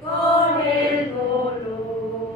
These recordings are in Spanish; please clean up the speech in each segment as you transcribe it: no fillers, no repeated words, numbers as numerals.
Con el dolor.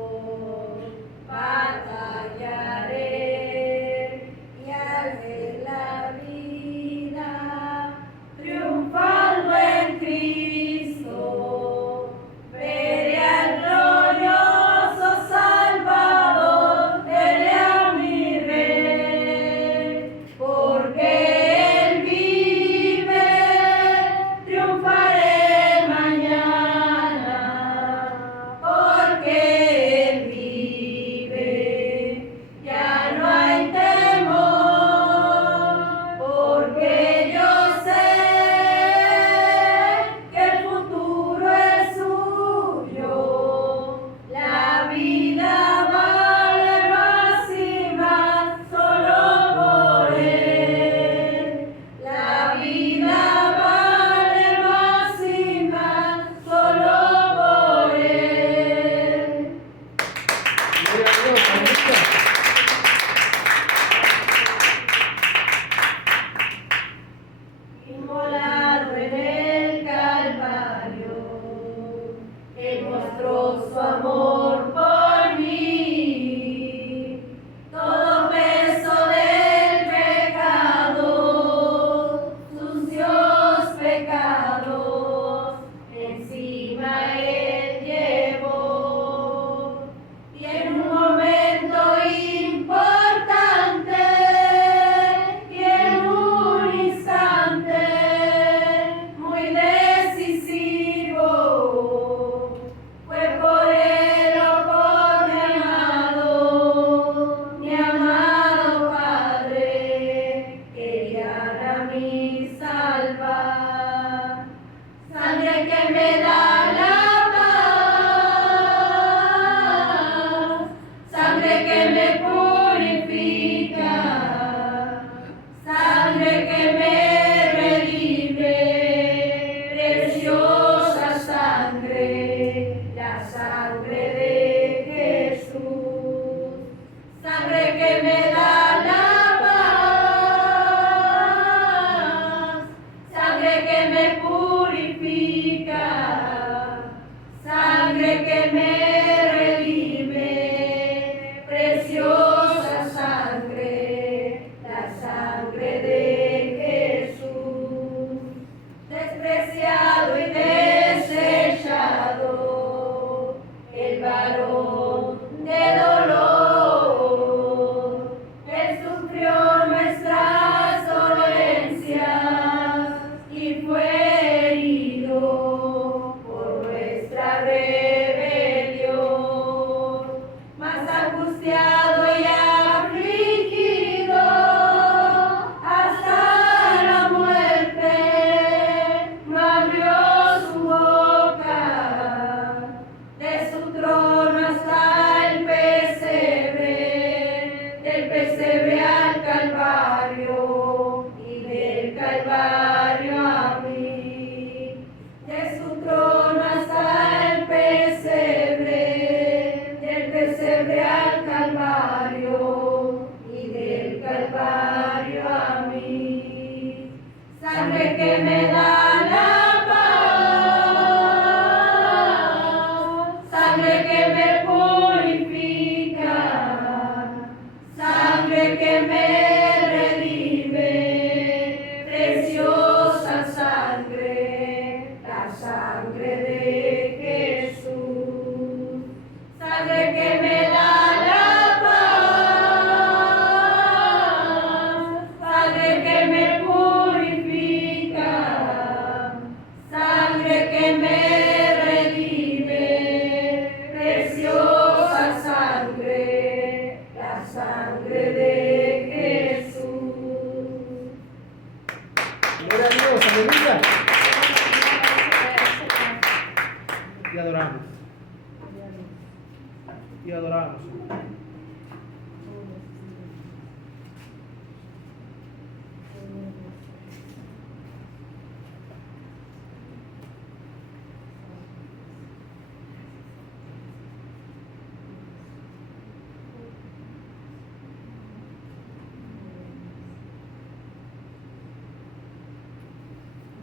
varón de dolor, Él sufrió nuestras dolencias y fue herido por nuestra rebelión, mas angustiado y afligido hasta la muerte, no abrió su boca, de su trono hasta el pesebre, del pesebre al Calvario y del Calvario a mí, de su trono hasta el pesebre, del pesebre al Calvario y del Calvario a mí, sangre que me da la paz, sangre que me purifica, sangre que me redime, preciosa sangre, la sangre de Jesús, sangre que me da la paz, sangre que me purifica, sangre que me redime, preciosa sangre, la sangre de Jesús. Gloria a Dios, aleluya. Y adoramos. Y adoramos.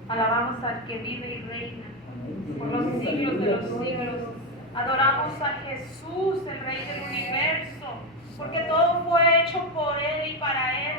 Alabamos al que vive y reina por los siglos de los siglos. Adoramos a Jesús, el Rey del universo, porque todo fue hecho por Él y para Él.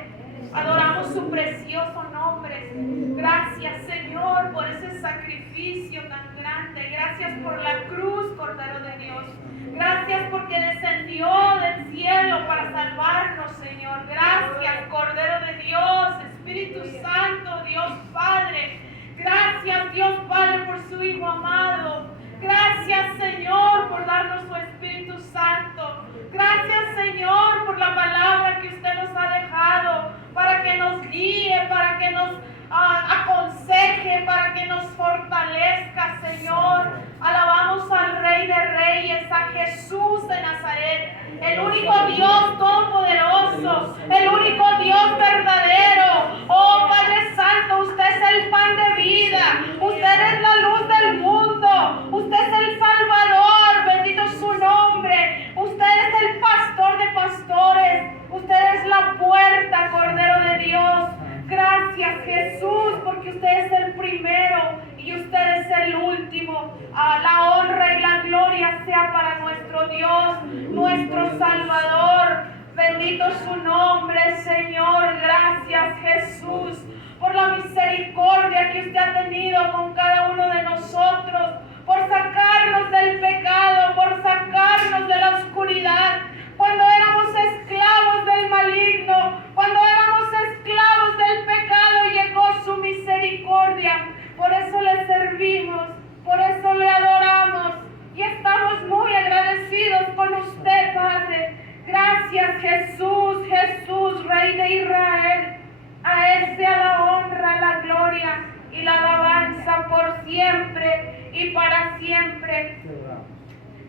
Adoramos su precioso nombre. Gracias, Señor, por ese sacrificio tan grande. Gracias por la cruz, Cordero de Dios. Gracias porque descendió del cielo para salvarnos, Señor. Gracias, Cordero de Dios, Espíritu Santo, Dios Padre. Gracias, Dios Padre, por su Hijo amado. Gracias, Señor, por darnos su Espíritu Santo. Gracias, Señor, por la palabra que usted nos ha dejado para que nos guíe, para que nos aconseje, para que nos fortalezca, Señor. Alabamos al Rey de Reyes, a Jesús de Nazaret, el único Dios todopoderoso, el único Dios verdadero. Oh Padre Santo, usted es el pan de vida, usted es la luz del mundo, usted es el Salvador, bendito es su nombre. Usted es el pastor de pastores, usted es la puerta, Cordero de Dios. Gracias, Jesús, porque usted es el primero y usted es el último. La honra y la gloria sea para nuestro Dios, nuestro Salvador. Bendito es su nombre, Señor. Gracias, Jesús, por la misericordia que usted ha tenido con cada uno de nosotros, por sacarnos del pecado, por sacarnos de la oscuridad. Cuando éramos esclavos del maligno, cuando éramos esclavos del pecado, llegó su misericordia. Por eso le servimos, por eso le adoramos y estamos muy agradecidos con usted, Padre. Gracias, Jesús, Jesús, Rey de Israel. A Él sea la honra, la gloria y la alabanza por siempre y para siempre.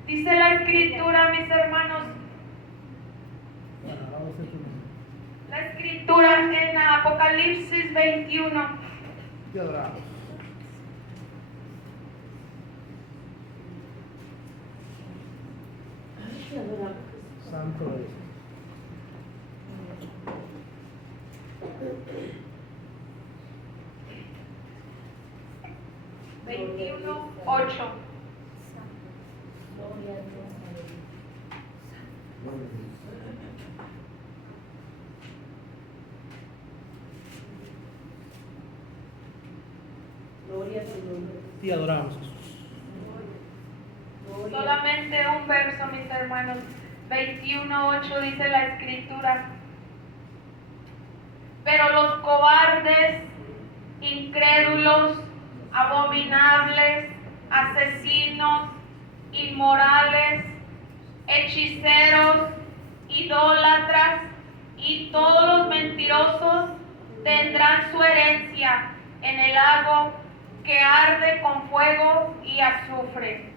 Dice la Escritura, mis hermanos, la Escritura en Apocalipsis 21. Y adoramos. Santo es. 21:8. Y adoramos, Jesús. Solamente un verso, mis hermanos. 21:8 dice la escritura: pero los cobardes, incrédulos, abominables, asesinos, inmorales, hechiceros, idólatras y todos los mentirosos tendrán su herencia en el lago que arde con fuego y azufre.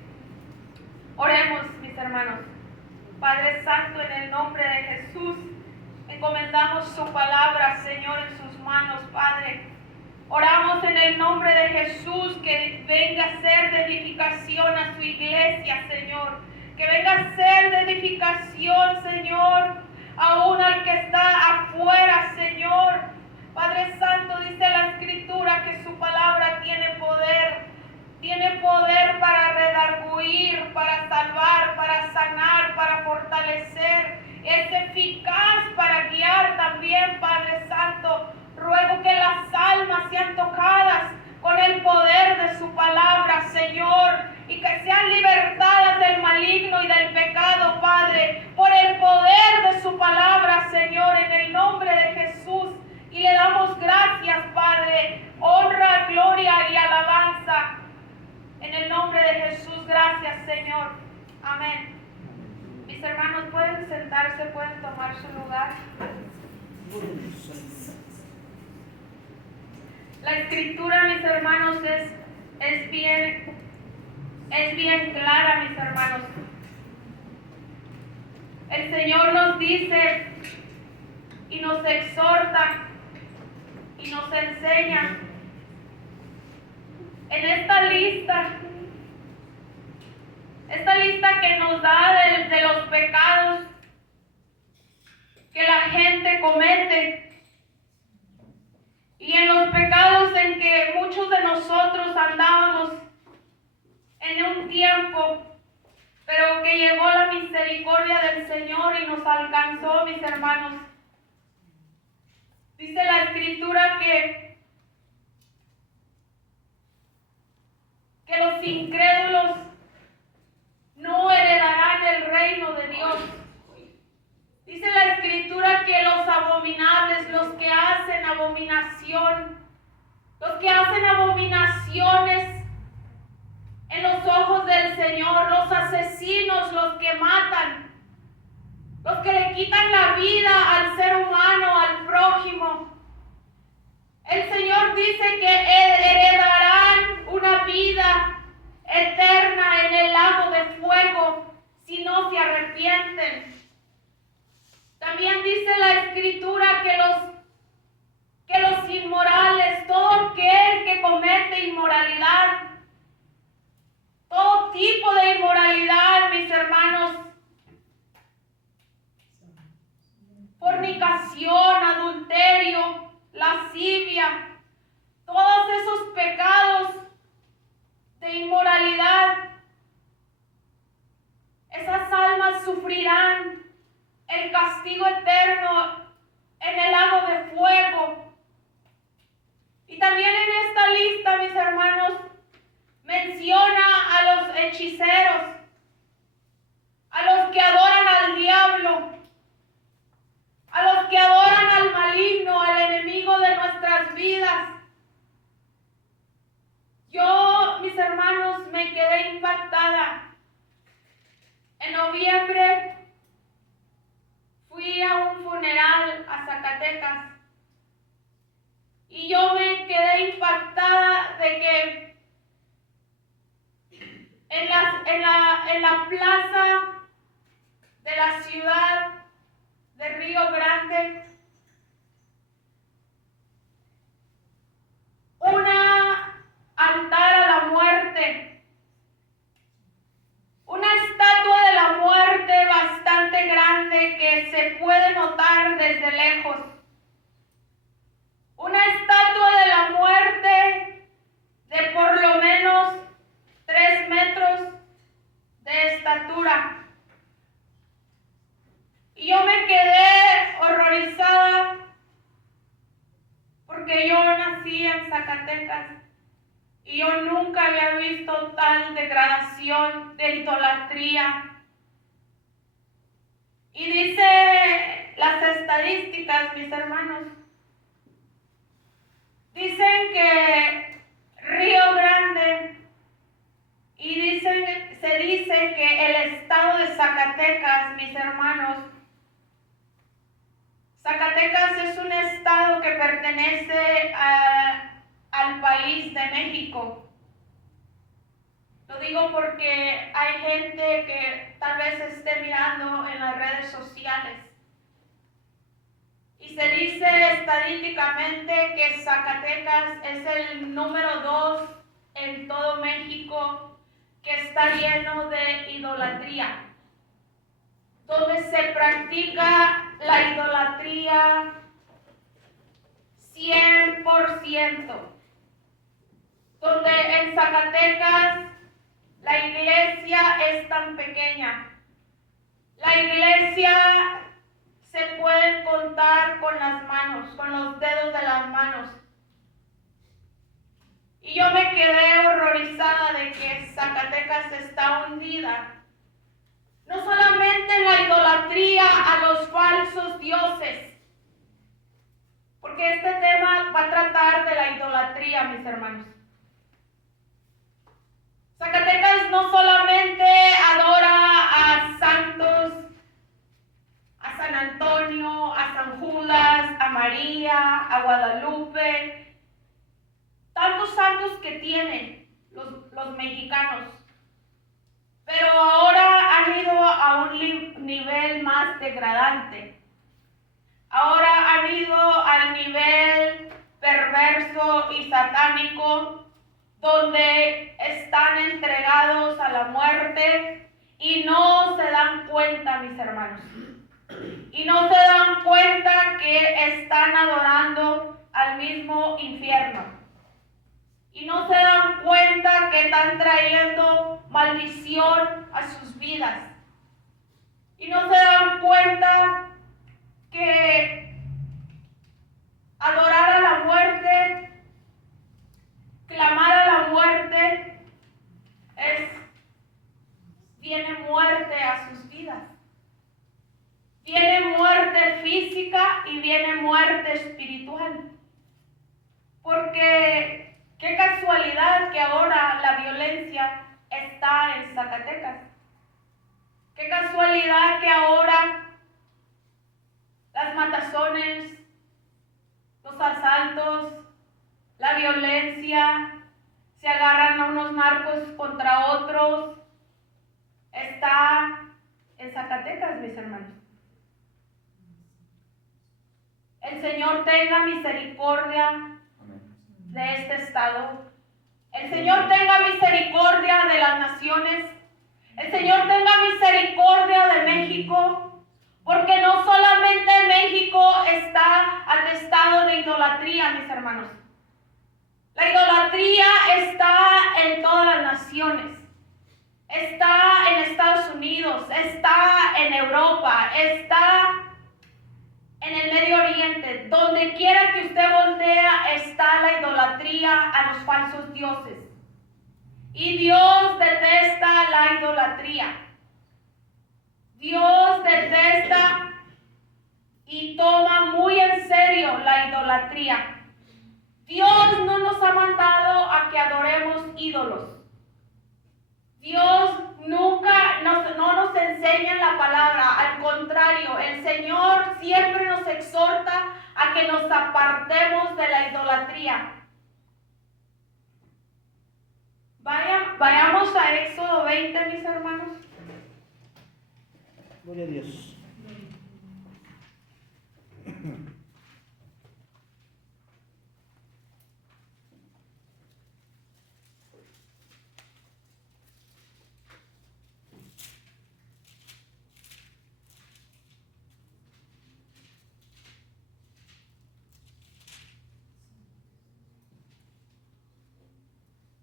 Oremos, mis hermanos. Padre Santo, en el nombre de Jesús, encomendamos su palabra, Señor, en sus manos, Padre. Oramos en el nombre de Jesús que venga a ser de edificación a su iglesia, Señor. Que venga a ser de edificación, Señor, aún al que está afuera, Señor. Padre Santo, dice la Escritura que su palabra tiene poder para redarguir, para salvar, para sanar, para fortalecer. Es eficaz para guiar también, Padre Santo. Ruego que las almas sean tocadas con el poder de su palabra, Señor, y que sean libertadas del maligno y del pecado, Padre, por el poder de su palabra, Señor, en el nombre de Jesús. Y le damos gracias, Padre, honra, gloria y alabanza. En el nombre de Jesús, gracias, Señor. Amén. Mis hermanos, pueden sentarse, pueden tomar su lugar. La escritura, mis hermanos, es bien clara, mis hermanos. El Señor nos dice y nos exhorta y nos enseña en esta lista que nos da de los pecados que la gente comete y en los pecados en que muchos de nosotros andábamos en un tiempo, pero que llegó la misericordia del Señor y nos alcanzó, mis hermanos. Dice la Escritura que los incrédulos no heredarán el reino de Dios. Dice la Escritura que los abominables, los que hacen abominaciones en los ojos del Señor, los asesinos, los que matan, los que le quitan la vida al ser humano, al prójimo, el Señor dice que heredarán una vida eterna en el lago de fuego si no se arrepienten. También dice la Escritura que los inmorales, todo aquel que comete inmoralidad, todo tipo de inmoralidad, mis hermanos, fornicación, adulterio, lascivia, todos esos pecados de inmoralidad, esas almas sufrirán el castigo eterno en el lago de fuego. Y también en esta lista, mis hermanos, menciona a los hechiceros, a los que adoran al diablo, a los que adoran al maligno, al enemigo de nuestras vidas. Yo, mis hermanos, me quedé impactada. En noviembre fui a un funeral a Zacatecas y yo me quedé impactada de que en la plaza de la ciudad de Río Grande, una altar a la muerte, una estatua de la muerte bastante grande que se puede notar desde lejos, una estatua de la muerte de por lo menos 3 metros de estatura. Y yo me quedé horrorizada porque yo nací en Zacatecas y yo nunca había visto tal degradación de idolatría Y dice las estadísticas, mis hermanos, dicen que Río Grande, y se dice que el estado de Zacatecas, mis hermanos, Zacatecas es un estado que pertenece al país de México. Lo digo porque hay gente que tal vez esté mirando en las redes sociales. Y se dice estadísticamente que Zacatecas es el número 2 en todo México que está lleno de idolatría, donde se practica la idolatría 100%, donde en Zacatecas la iglesia es tan pequeña. La iglesia se puede contar con las manos, con los dedos de las manos. Y yo me quedé horrorizada de que Zacatecas está hundida. No solamente en la idolatría a los falsos dioses, porque este tema va a tratar de la idolatría, mis hermanos. Zacatecas no solamente adora a santos, a San Antonio, a San Judas, a María, a Guadalupe, tantos santos que tienen los mexicanos, pero ahora han ido a un nivel más degradante. Ahora han ido al nivel perverso y satánico, donde están entregados a la muerte y no se dan cuenta, mis hermanos. Y no se dan cuenta que están adorando al mismo infierno. Y no se dan cuenta que están trayendo maldición a sus vidas. Y no se dan cuenta que adorar a la muerte, clamar a la muerte, viene muerte a sus vidas. Viene muerte física y viene muerte espiritual. Porque qué casualidad que ahora la violencia está en Zacatecas. Qué casualidad que ahora las matazones, los asaltos, la violencia, se agarran a unos narcos contra otros, está en Zacatecas, mis hermanos. El Señor tenga misericordia de este estado. El Señor tenga misericordia de las naciones. El Señor tenga misericordia de México, porque no solamente México está atestado de idolatría, mis hermanos. La idolatría está en todas las naciones. Está en Estados Unidos, está en Europa, está en el Medio Oriente. Donde quiera que usted voltea está la idolatría a los falsos dioses. Y Dios detesta la idolatría. Dios detesta y toma muy en serio la idolatría. Dios no nos ha mandado a que adoremos ídolos. Dios nunca no nos enseña en la palabra, al contrario, el Señor siempre nos exhorta a que nos apartemos de la idolatría. Vayamos a Éxodo 20, mis hermanos. Gloria a Dios.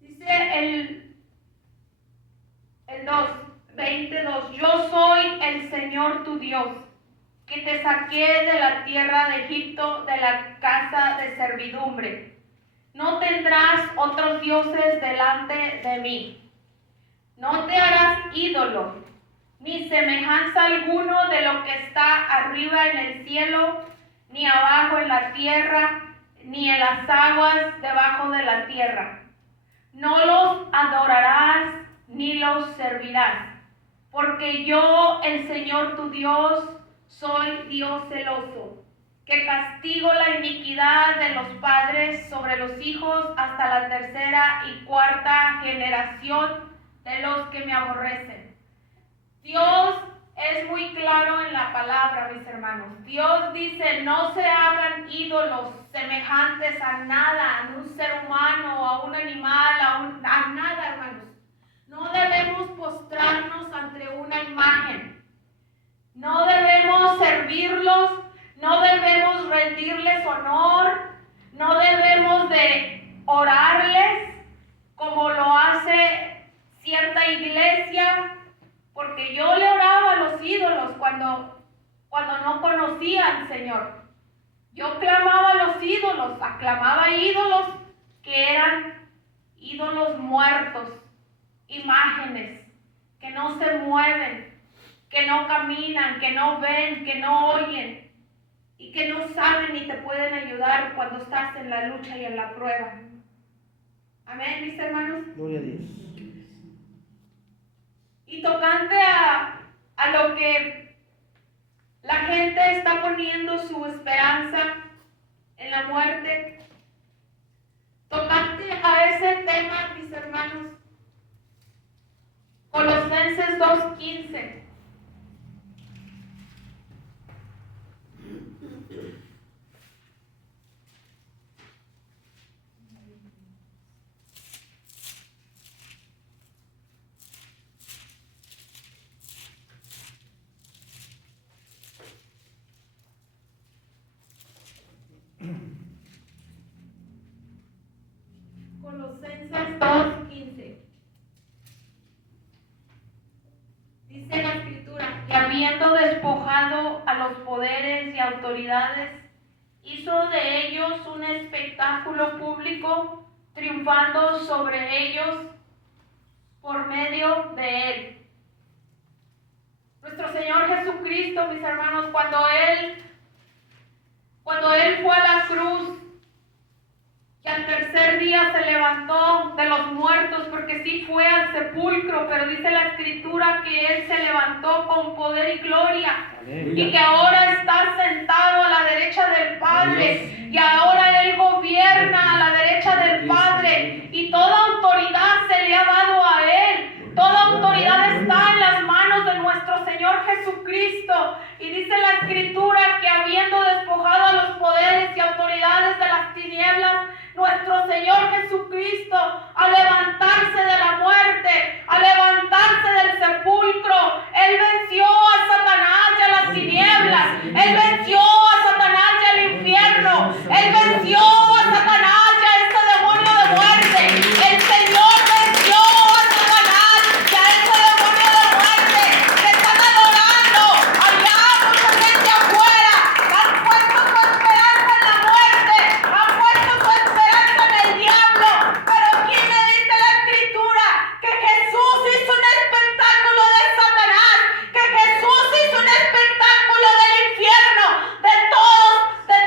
Dice el 22, yo soy el Señor tu Dios, que te saqué de la tierra de Egipto, de la casa de servidumbre. No tendrás otros dioses delante de mí. No te harás ídolo, ni semejanza alguno de lo que está arriba en el cielo, ni abajo en la tierra, ni en las aguas debajo de la tierra. No los adorarás ni los servirás, porque yo, el Señor tu Dios, soy Dios celoso, que castigo la iniquidad de los padres sobre los hijos hasta la tercera y cuarta generación de los que me aborrecen. Dios es muy claro en la palabra, mis hermanos. Dios dice, no se hagan ídolos semejantes a nada, a un ser humano, a un animal, a nada, hermanos. No debemos postrarnos ante una imagen. No debemos servirlos, no debemos rendirles honor, no debemos de orarles como lo hace cierta iglesia, porque yo le oraba a los ídolos cuando no conocía al Señor. Yo clamaba a los ídolos, aclamaba ídolos que eran ídolos muertos, imágenes que no se mueven, que no caminan, que no ven, que no oyen y que no saben ni te pueden ayudar cuando estás en la lucha y en la prueba. Amén, mis hermanos. Gloria a Dios. Y tocante a lo que la gente está poniendo su esperanza en la muerte, tocante a ese tema, mis hermanos, Colosenses 2:15. Colosenses 2:15. Dice la Escritura, que habiendo despojado a los poderes y autoridades, hizo de ellos un espectáculo público, triunfando sobre ellos por medio de él. Nuestro Señor Jesucristo, mis hermanos, cuando Él fue a la cruz, que al tercer día se levantó de los muertos, porque sí fue al sepulcro, pero dice la Escritura que Él se levantó con poder y gloria. Aleluya. Y que ahora está sentado a la derecha del Padre, y ahora Él gobierna a la derecha del Padre, y toda autoridad se le ha dado a Él. Toda autoridad está en las manos de nuestro Señor Jesucristo. Y dice la Escritura que habiendo despojado a los poderes y autoridades de las tinieblas, nuestro Señor Jesucristo, al levantarse de la muerte, al levantarse del sepulcro, Él venció a Satanás y a las tinieblas. Él venció a Satanás y al infierno. Él venció a Satanás y a ese demonio de muerte. El Señor venció a Satanás y a ese demonio de muerte que están adorando. Allá mucha gente afuera han puesto su esperanza en la muerte, han puesto su esperanza en el diablo. Pero aquí me dice la Escritura que Jesús hizo un espectáculo de Satanás, que Jesús hizo un espectáculo del infierno, de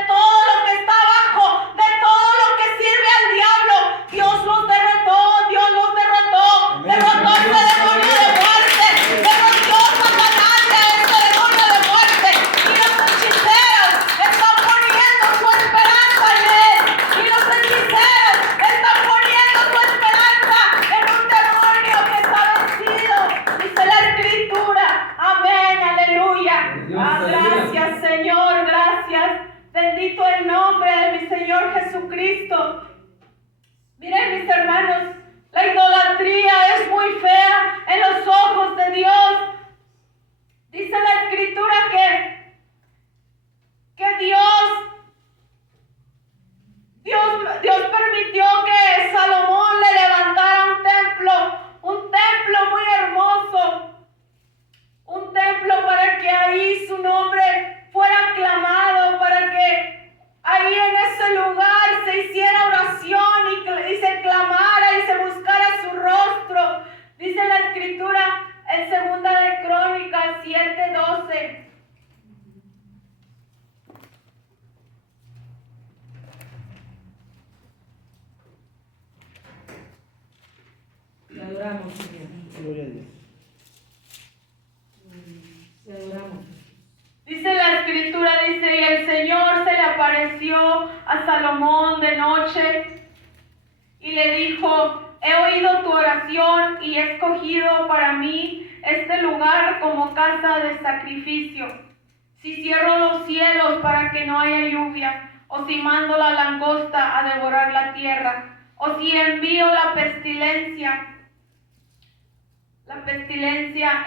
todo lo que está abajo, de todo lo que sirve al diablo. Dios los derrotó, Dios los derrotó, derrotó ese demonio de muerte, derrotó a Satanás y a ese demonio de muerte. Y los hechiceros están poniendo su esperanza en él, y los hechiceros están poniendo su esperanza en un demonio que está vencido. Dice la Escritura, amén, aleluya. Gracias, Señor, gracias. Bendito el nombre de mi Señor Jesucristo. Miren, mis hermanos, la idolatría es muy fea en los ojos de Dios. Dice la Escritura que Dios permitió que Salomón le levantara un templo muy hermoso, un templo para que ahí su nombre fuera aclamado, para que ahí en ese lugar se hiciera oración y se clamara y se buscara su rostro. Dice la Escritura en 2 de Crónicas apareció a Salomón de noche y le dijo: he oído tu oración y he escogido para mí este lugar como casa de sacrificio. Si cierro los cielos para que no haya lluvia, o si mando la langosta a devorar la tierra, o si envío la pestilencia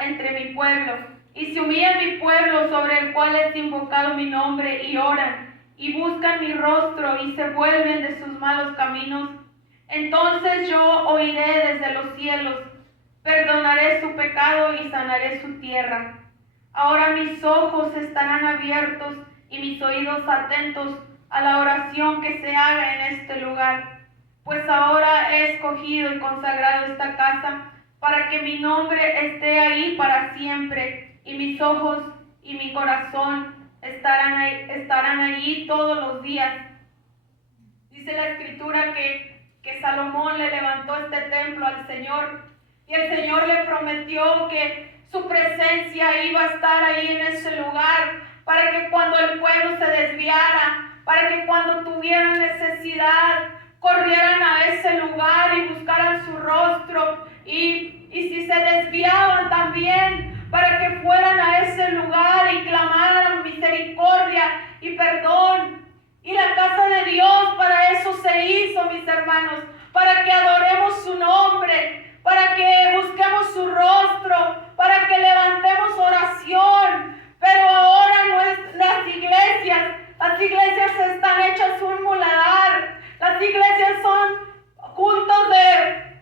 entre mi pueblo, y se humilla mi pueblo sobre el cual es invocado mi nombre, y oran, y buscan mi rostro, y se vuelven de sus malos caminos, entonces yo oiré desde los cielos, perdonaré su pecado y sanaré su tierra. Ahora mis ojos estarán abiertos y mis oídos atentos a la oración que se haga en este lugar, pues ahora he escogido y consagrado esta casa para que mi nombre esté ahí para siempre, y mis ojos y mi corazón estarán allí todos los días. Dice la Escritura que Salomón le levantó este templo al Señor, y el Señor le prometió que su presencia iba a estar ahí en ese lugar, para que cuando el pueblo se desviara, para que cuando tuvieran necesidad, corrieran a ese lugar y buscaran su rostro, y si se desviaban también, para que fueran a ese lugar y clamaran misericordia y perdón. Y la casa de Dios para eso se hizo, mis hermanos, para que adoremos su nombre, para que busquemos su rostro, para que levantemos oración. Pero ahora las iglesias están hechas un muladar. Las iglesias son cultos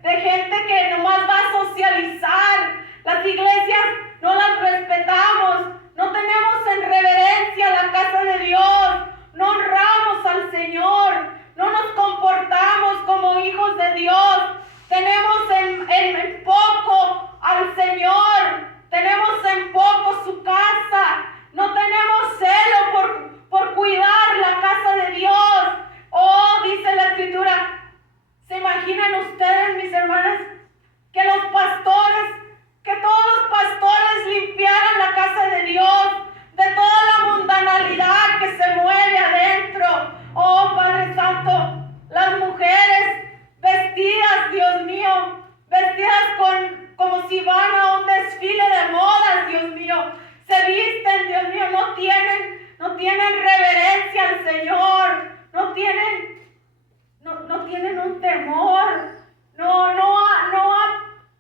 de gente que nomás va a socializar. Las iglesias no las respetamos, no tenemos en reverencia la casa de Dios, no honramos al Señor, no nos comportamos como hijos de Dios, tenemos en poco al Señor, tenemos en poco su casa, no tenemos celo por cuidar la casa de Dios. Oh, dice la Escritura, ¿se imaginan ustedes, mis hermanas, que todos los pastores limpiaran la casa de Dios de toda la mundanalidad que se mueve adentro? Oh, Padre Santo, las mujeres vestidas, Dios mío, vestidas como si van a un desfile de modas, Dios mío, se visten, Dios mío, no tienen reverencia al Señor, no tienen un temor, no ha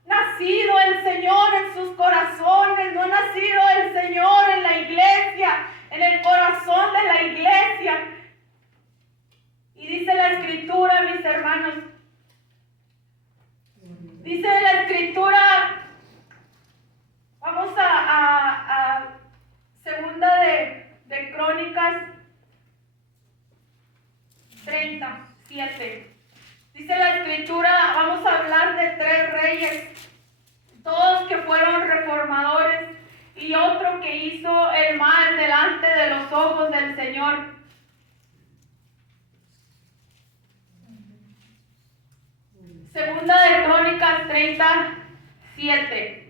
nacido el Señor en sus corazones, no ha nacido el Señor en la iglesia, en el corazón de la iglesia. Y dice la Escritura, mis hermanos, dice la Escritura, vamos a segunda de Crónicas 37. Dice la Escritura, vamos a hablar de 3 reyes, todos que fueron reformadores y otro que hizo el mal delante de los ojos del Señor. Segunda de Crónicas 37.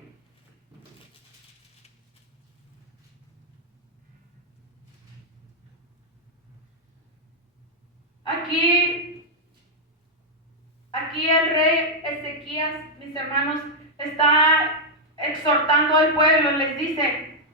Aquí el rey Ezequías, mis hermanos, está exhortando al pueblo, les dice: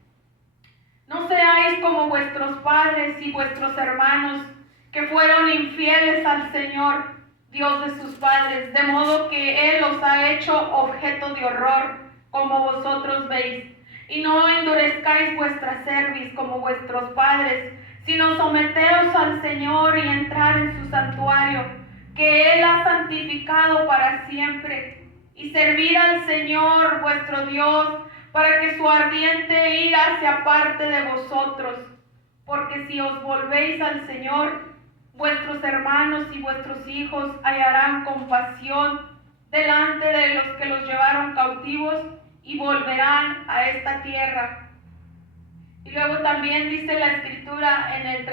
no seáis como vuestros padres y vuestros hermanos, que fueron infieles al Señor, Dios de sus padres, de modo que Él los ha hecho objeto de horror, como vosotros veis. Y no endurezcáis vuestra cerviz como vuestros padres, sino someteos al Señor y entrar en su santuario, que Él ha santificado para siempre, y servir al Señor vuestro Dios, para que su ardiente ira se aparte de vosotros. Porque si os volvéis al Señor, vuestros hermanos y vuestros hijos hallarán compasión delante de los que los llevaron cautivos y volverán a esta tierra. Y luego también dice la Escritura en el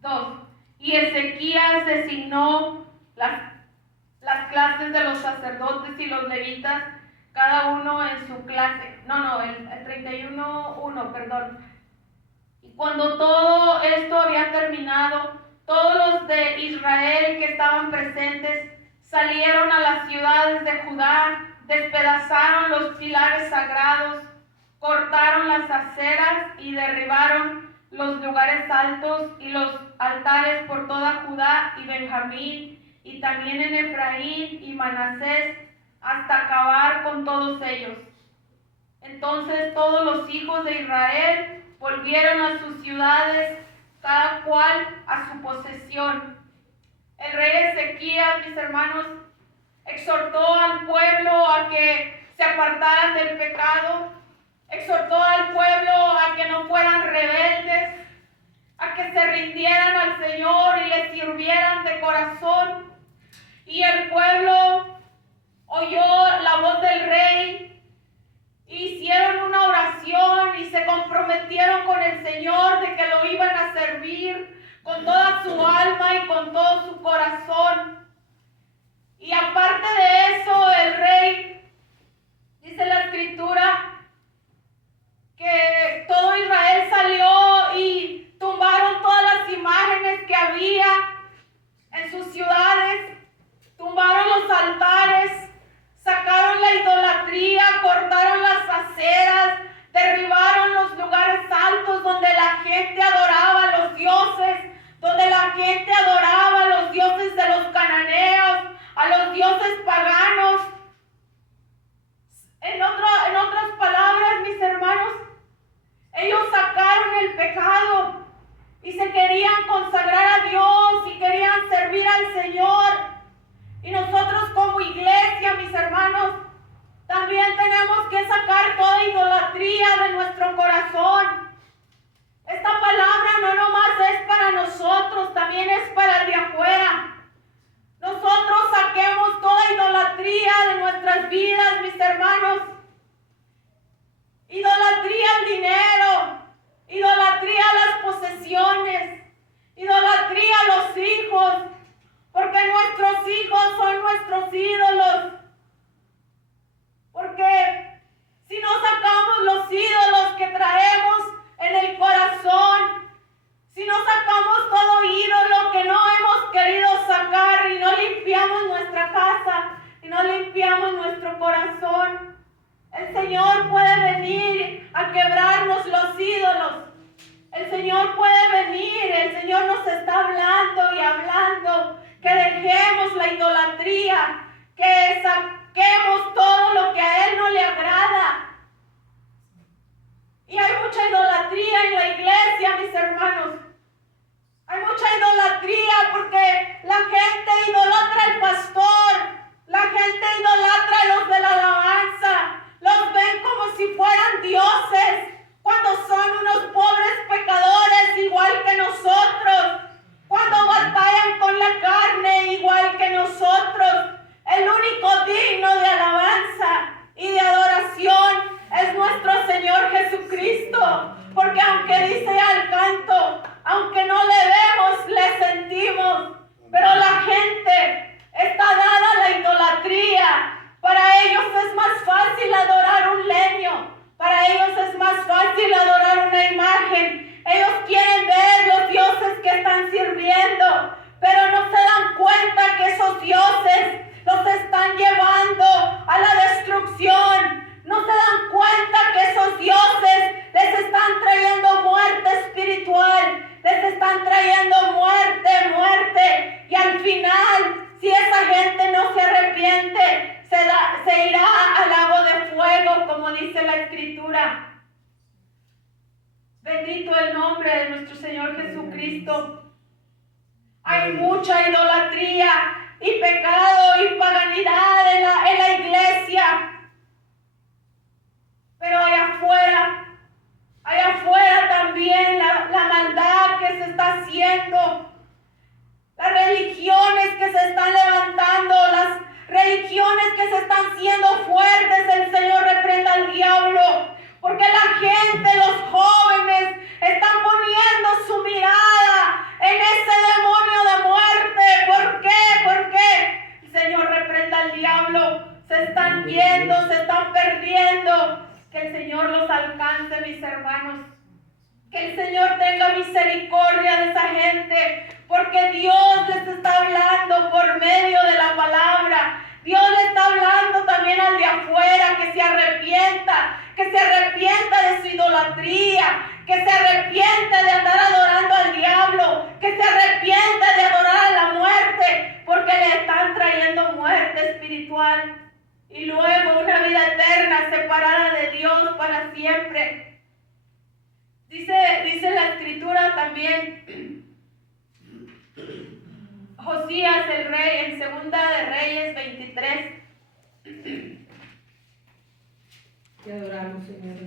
2. Y Ezequías designó las clases de los sacerdotes y los levitas, cada uno en su clase. El 31:1, perdón. Y cuando todo esto había terminado, todos los de Israel que estaban presentes salieron a las ciudades de Judá, despedazaron los pilares sagrados, cortaron las aceras y derribaron los lugares altos y los altares por toda Judá y Benjamín, y también en Efraín y Manasés, hasta acabar con todos ellos. Entonces todos los hijos de Israel volvieron a sus ciudades, cada cual a su posesión. El rey Ezequías, mis hermanos, exhortó al pueblo a que se apartaran del pecado, exhortó al pueblo a que no fueran rebeldes, a que se rindieran al Señor y le sirvieran de corazón. Y el pueblo oyó la voz del rey, hicieron una oración y se comprometieron con el Señor de que lo iban a servir con toda su alma y con todo su corazón. Y aparte de eso, el rey, dice la escritura, que todo Israel salió y tumbaron todas las imágenes que había en sus ciudades, tumbaron los altares, sacaron la idolatría, cortaron las aceras, derribaron los lugares altos donde la gente adoraba a los dioses, donde la gente adoraba a los dioses de los cananeos, a los dioses paganos. En otras palabras, mis hermanos, ellos sacaron el pecado y se querían consagrar a Dios y querían servir al Señor. Y nosotros como iglesia, mis hermanos, también tenemos que sacar toda idolatría de nuestro corazón. Esta palabra no nomás es para nosotros, también es para el de afuera. Nosotros saquemos toda idolatría de nuestras vidas, mis hermanos. Idolatría al dinero, idolatría a las posesiones, idolatría a los hijos, porque nuestros hijos son nuestros ídolos. Porque si no sacamos los ídolos que traemos en el corazón, si no sacamos todo ídolo que no hemos querido sacar y no limpiamos nuestra casa y no limpiamos nuestro corazón, el Señor puede venir a quebrarnos los ídolos. El Señor puede venir, el Señor nos está hablando y hablando que dejemos la idolatría, que saquemos todo lo que a Él no le agrada. Y hay mucha idolatría en la iglesia, mis hermanos. Hay mucha idolatría porque la gente idolatra al pastor, la gente idolatra a los de la alabanza, los ven como si fueran dioses, cuando son unos pobres pecadores igual que nosotros, cuando batallan con la carne igual que nosotros. El único digno de alabanza y de adoración es nuestro Señor Jesucristo, porque aunque dice al canto, aunque no le vemos, le sentimos, pero la gente está dada a la idolatría. Para ellos es más fácil adorar un leño, para ellos es más fácil adorar una imagen. Ellos quieren ver los dioses que están sirviendo, pero no se dan cuenta que esos dioses los están llevando a la destrucción. No se dan cuenta que esos dioses les están trayendo muerte espiritual, les están trayendo muerte. Y al final, si esa gente no se arrepiente, se irá al lago de fuego, como dice la Escritura. Bendito el nombre de nuestro Señor Jesucristo. Hay mucha idolatría y pecado y paganidad en la iglesia. Pero allá afuera también la maldad que se está haciendo, las religiones que se están levantando, las religiones que se están haciendo fuertes, el Señor reprenda al diablo, porque la gente, los jóvenes, están poniendo su mirada en ese demonio de muerte. ¿Por qué? El Señor reprenda al diablo. Se están yendo yendo, se están perdiendo. Que el Señor los alcance, mis hermanos. Que el Señor tenga misericordia de esa gente, porque Dios les está hablando por medio de la palabra. Dios le está hablando también al de afuera, que se arrepienta de su idolatría, que se arrepienta de andar adorando al diablo, que se arrepienta de adorar a la muerte, porque le están trayendo muerte espiritual y luego una vida eterna separada de Dios para siempre. Dice la escritura también, Josías el rey, en Segunda de Reyes 23. Te adoramos, Señor.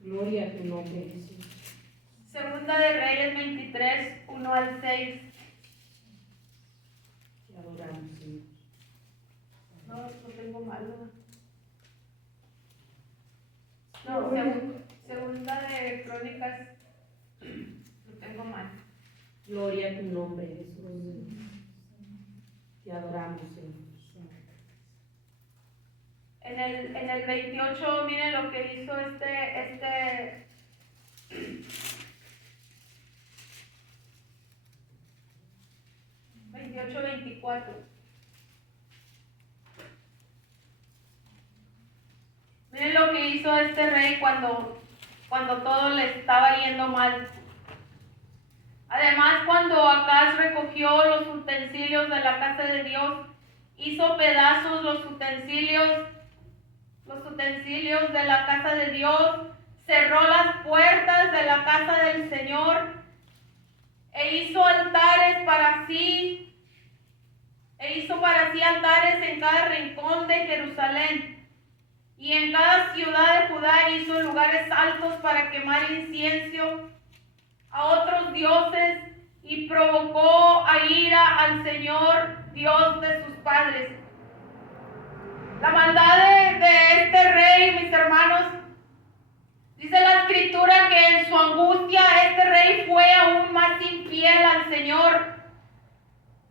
Gloria a tu nombre, Jesús. Segunda de Reyes 23, 1 al 6. Te adoramos, Señor. No, lo tengo mal, ¿no? No, segunda de Crónicas, lo tengo mal. Gloria a tu nombre, Jesús. Te adoramos, Señor. En el 28, miren lo que hizo este 28-24. Miren lo que hizo este rey cuando todo le estaba yendo mal. Además, cuando Acaz recogió los utensilios de la casa de Dios, hizo pedazos los utensilios de la casa de Dios, cerró las puertas de la casa del Señor e hizo altares para sí, altares en cada rincón de Jerusalén, y en cada ciudad de Judá hizo lugares altos para quemar incienso a otros dioses, y provocó a ira al Señor Dios de sus padres. La maldad de este rey, mis hermanos, dice la escritura que en su angustia este rey fue aún más infiel al Señor.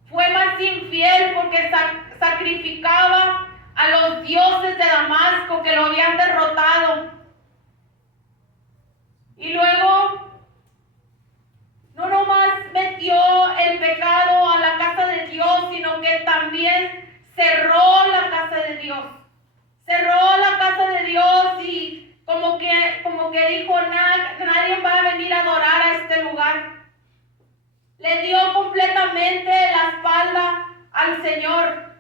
Fue más infiel porque sacrificaba a los dioses de Damasco que lo habían derrotado. Y luego, no nomás metió el pecado a la casa de Dios, sino que también cerró la casa de Dios. Cerró la casa de Dios y como que dijo, nadie va a venir a adorar a este lugar. Le dio completamente la espalda al Señor.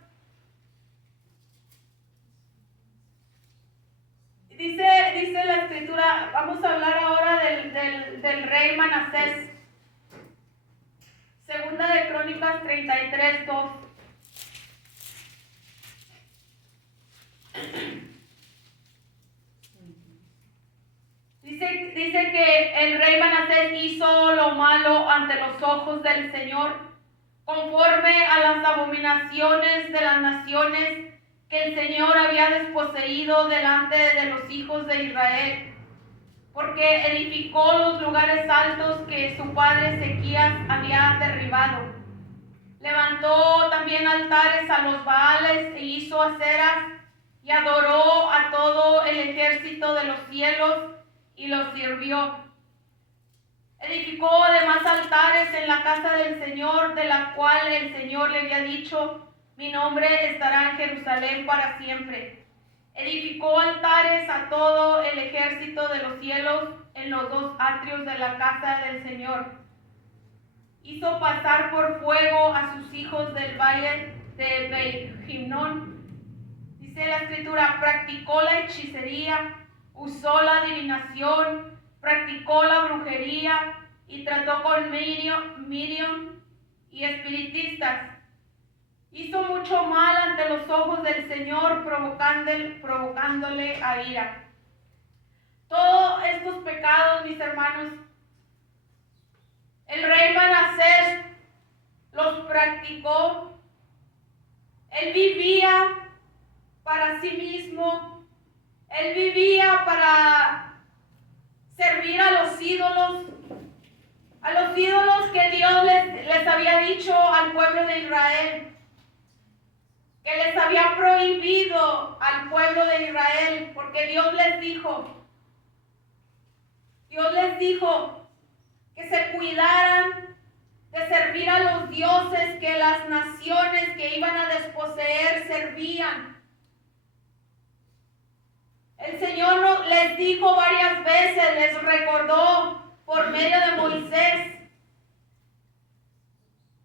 Dice la escritura, vamos a hablar ahora del rey Manasés. Segunda de Crónicas 33, 2. Dice que el rey Manasés hizo lo malo ante los ojos del Señor, conforme a las abominaciones de las naciones que el Señor había desposeído delante de los hijos de Israel, porque edificó los lugares altos que su padre Ezequías había derribado. Levantó también altares a los Baales e hizo aceras, y adoró a todo el ejército de los cielos y los sirvió. Edificó además altares en la casa del Señor, de la cual el Señor le había dicho, mi nombre estará en Jerusalén para siempre. Edificó altares a todo el ejército de los cielos en los dos atrios de la casa del Señor. Hizo pasar por fuego a sus hijos del valle de Beit-Gimnón. Dice la escritura, practicó la hechicería, usó la adivinación, practicó la brujería y trató con medium y espiritistas. Hizo mucho mal ante los ojos del Señor, provocándole a ira. Todos estos pecados, mis hermanos, el rey Manasés los practicó. Él vivía para sí mismo. Él vivía para servir a los ídolos que Dios les había dicho al pueblo de Israel. que les había prohibido al pueblo de Israel, porque Dios les dijo que se cuidaran de servir a los dioses que las naciones que iban a desposeer servían. El Señor les dijo varias veces, les recordó por medio de Moisés.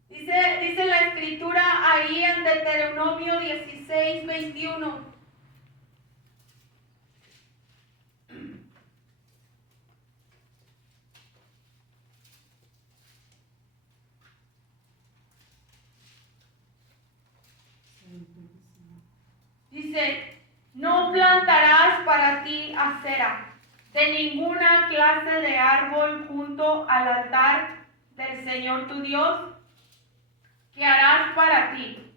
Dice la escritura ahí en Deuteronomio 16, 21. Dice, no plantarás para ti acera de ninguna clase de árbol junto al altar del Señor tu Dios, que harás para ti,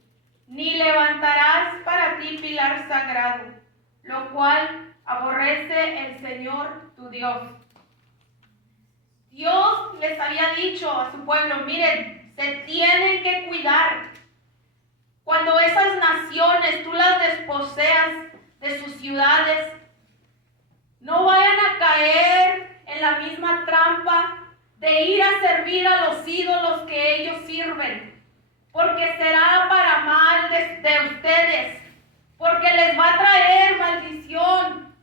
ni levantarás para ti pilar sagrado, lo cual aborrece el Señor tu Dios. Dios les había dicho a su pueblo, miren, se tienen que cuidar. Cuando esas naciones tú las desposeas de sus ciudades, no vayan a caer en la misma trampa de ir a servir a los ídolos que ellos sirven, porque será para mal de ustedes, porque les va a traer maldición.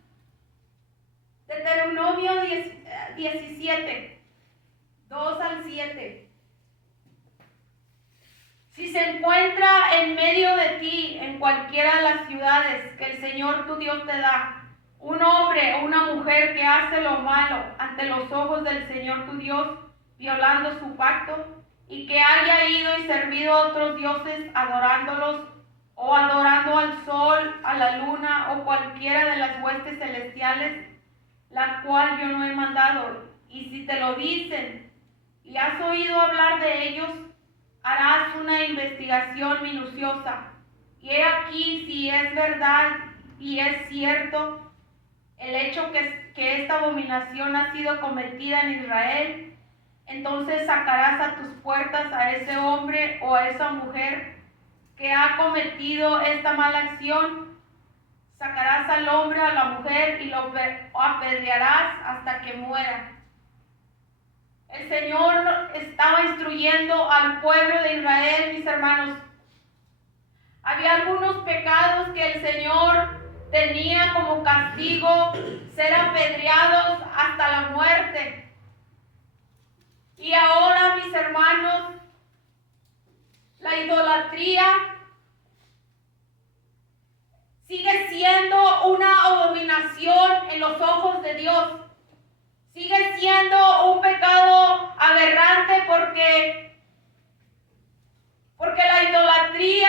Deuteronomio 17, 2 al 7. Si se encuentra en medio de ti, en cualquiera de las ciudades que el Señor tu Dios te da, un hombre o una mujer que hace lo malo ante los ojos del Señor tu Dios, violando su pacto, y que haya ido y servido a otros dioses adorándolos, o adorando al sol, a la luna, o cualquiera de las huestes celestiales, la cual yo no he mandado, y si te lo dicen, y has oído hablar de ellos, harás una investigación minuciosa, y he aquí si es verdad y es cierto el hecho que esta abominación ha sido cometida en Israel, entonces sacarás a tus puertas a ese hombre o a esa mujer que ha cometido esta mala acción, sacarás al hombre o a la mujer y lo apedrearás hasta que muera. El Señor estaba instruyendo al pueblo de Israel, mis hermanos. Había algunos pecados que el Señor tenía como castigo ser apedreados hasta la muerte. Y ahora, mis hermanos, la idolatría sigue siendo una abominación en los ojos de Dios. Sigue siendo un pecado aberrante porque la idolatría,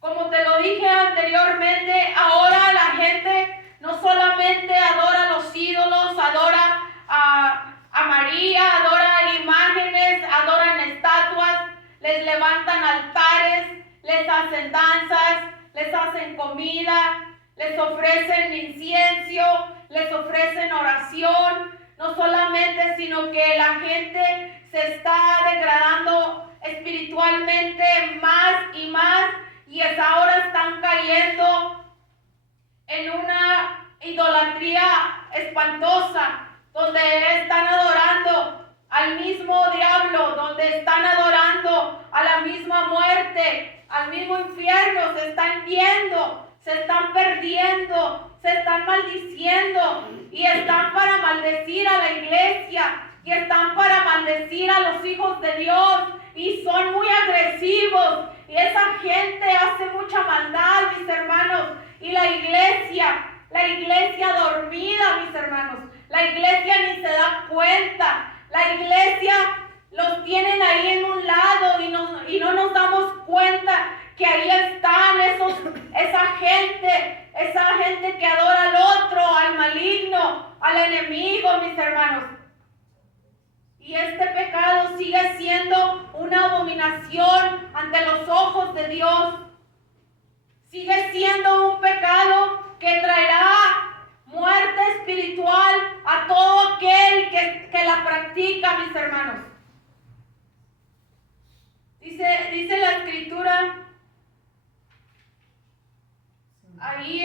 como te lo dije anteriormente, ahora la gente no solamente adora a los ídolos, adora a María, adora imágenes, adoran estatuas, les levantan altares, les hacen danzas, les hacen comida, les ofrecen incienso, les ofrecen oración, no solamente, sino que la gente se está degradando espiritualmente más y más, y ahora están cayendo en una idolatría espantosa, donde están adorando al mismo diablo, donde están adorando a la misma muerte, al mismo infierno, se están yendo, se están perdiendo, se están maldiciendo, y están para maldecir a la iglesia, y están para maldecir a los hijos de Dios, y son muy agresivos, y esa gente hace mucha maldad, mis hermanos, y la iglesia dormida, mis hermanos, la iglesia ni se da cuenta, la iglesia los tienen ahí en un lado y no nos damos cuenta que ahí están esa gente que adora al otro, al maligno, al enemigo, mis hermanos. Y este pecado sigue siendo una abominación ante los ojos de Dios. Sigue siendo un pecado que traerá muerte espiritual a todo aquel que la practica, mis hermanos. Dice la escritura Ahí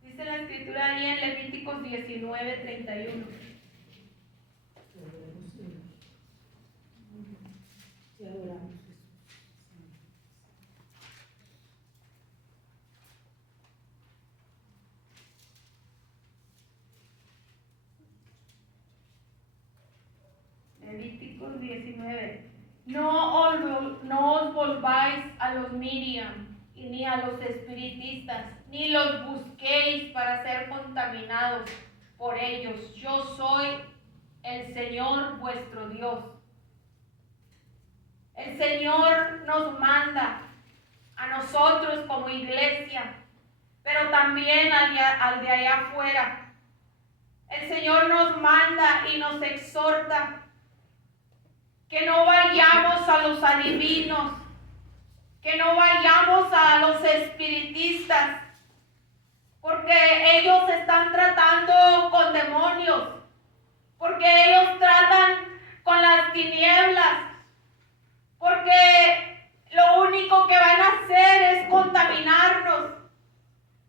dice la escritura ahí en Levíticos 19:31. Te adoramos. Levíticos 19. No os volváis a los Miriam y ni a los espiritistas, ni los busquéis para ser contaminados por ellos. Yo soy el Señor vuestro Dios. El Señor nos manda a nosotros como iglesia, pero también al de allá afuera. El Señor nos manda y nos exhorta que no vayamos a los adivinos, que no vayamos a los espiritistas, porque ellos están tratando con demonios, porque ellos tratan con las tinieblas, porque lo único que van a hacer es contaminarnos,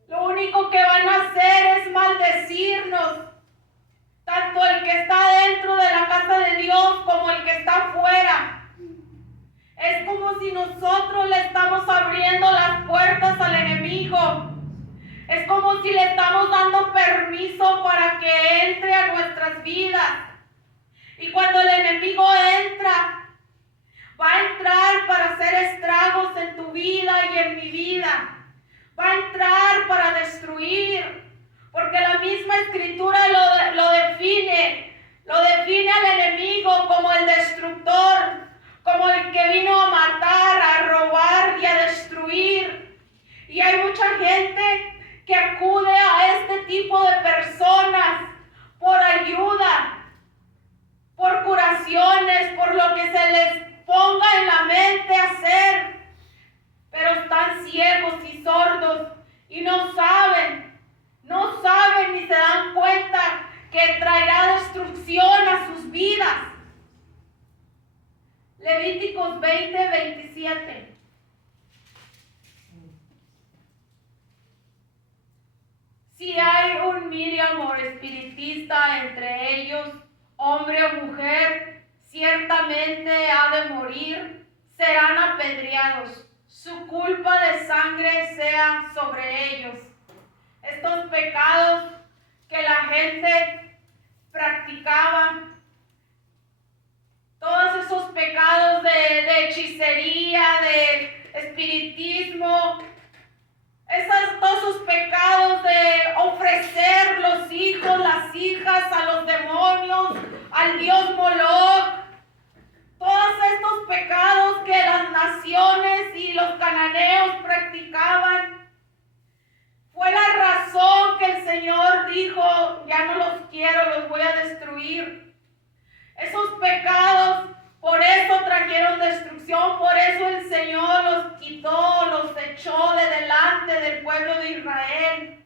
lo único que van a hacer es maldecirnos. Tanto el que está dentro de la casa de Dios como el que está afuera. Es como si nosotros le estamos abriendo las puertas al enemigo. Es como si le estamos dando permiso para que entre a nuestras vidas. Y cuando el enemigo entra, va a entrar para hacer estragos en tu vida y en mi vida. Va a entrar para destruir. Porque la misma escritura lo define al enemigo como el destructor, como el que vino a matar, a robar y a destruir. Y hay mucha gente que acude a este tipo de personas por ayuda, por curaciones, por lo que se les ponga en la mente hacer, pero están ciegos y sordos y no saben ni se dan cuenta que traerá destrucción a sus vidas. Levíticos 20:27. Si hay un Miriam o espiritista entre ellos, hombre o mujer, ciertamente ha de morir, serán apedreados. Su culpa de sangre sea sobre ellos. Estos pecados que la gente practicaba, todos esos pecados de hechicería, de espiritismo, todos esos pecados de ofrecer los hijos, las hijas a los demonios, al dios Moloch, todos estos pecados que las naciones y los cananeos practicaban, fue la razón que el Señor dijo, ya no los quiero, los voy a destruir. Esos pecados, por eso trajeron destrucción, por eso el Señor los quitó, los echó de delante del pueblo de Israel.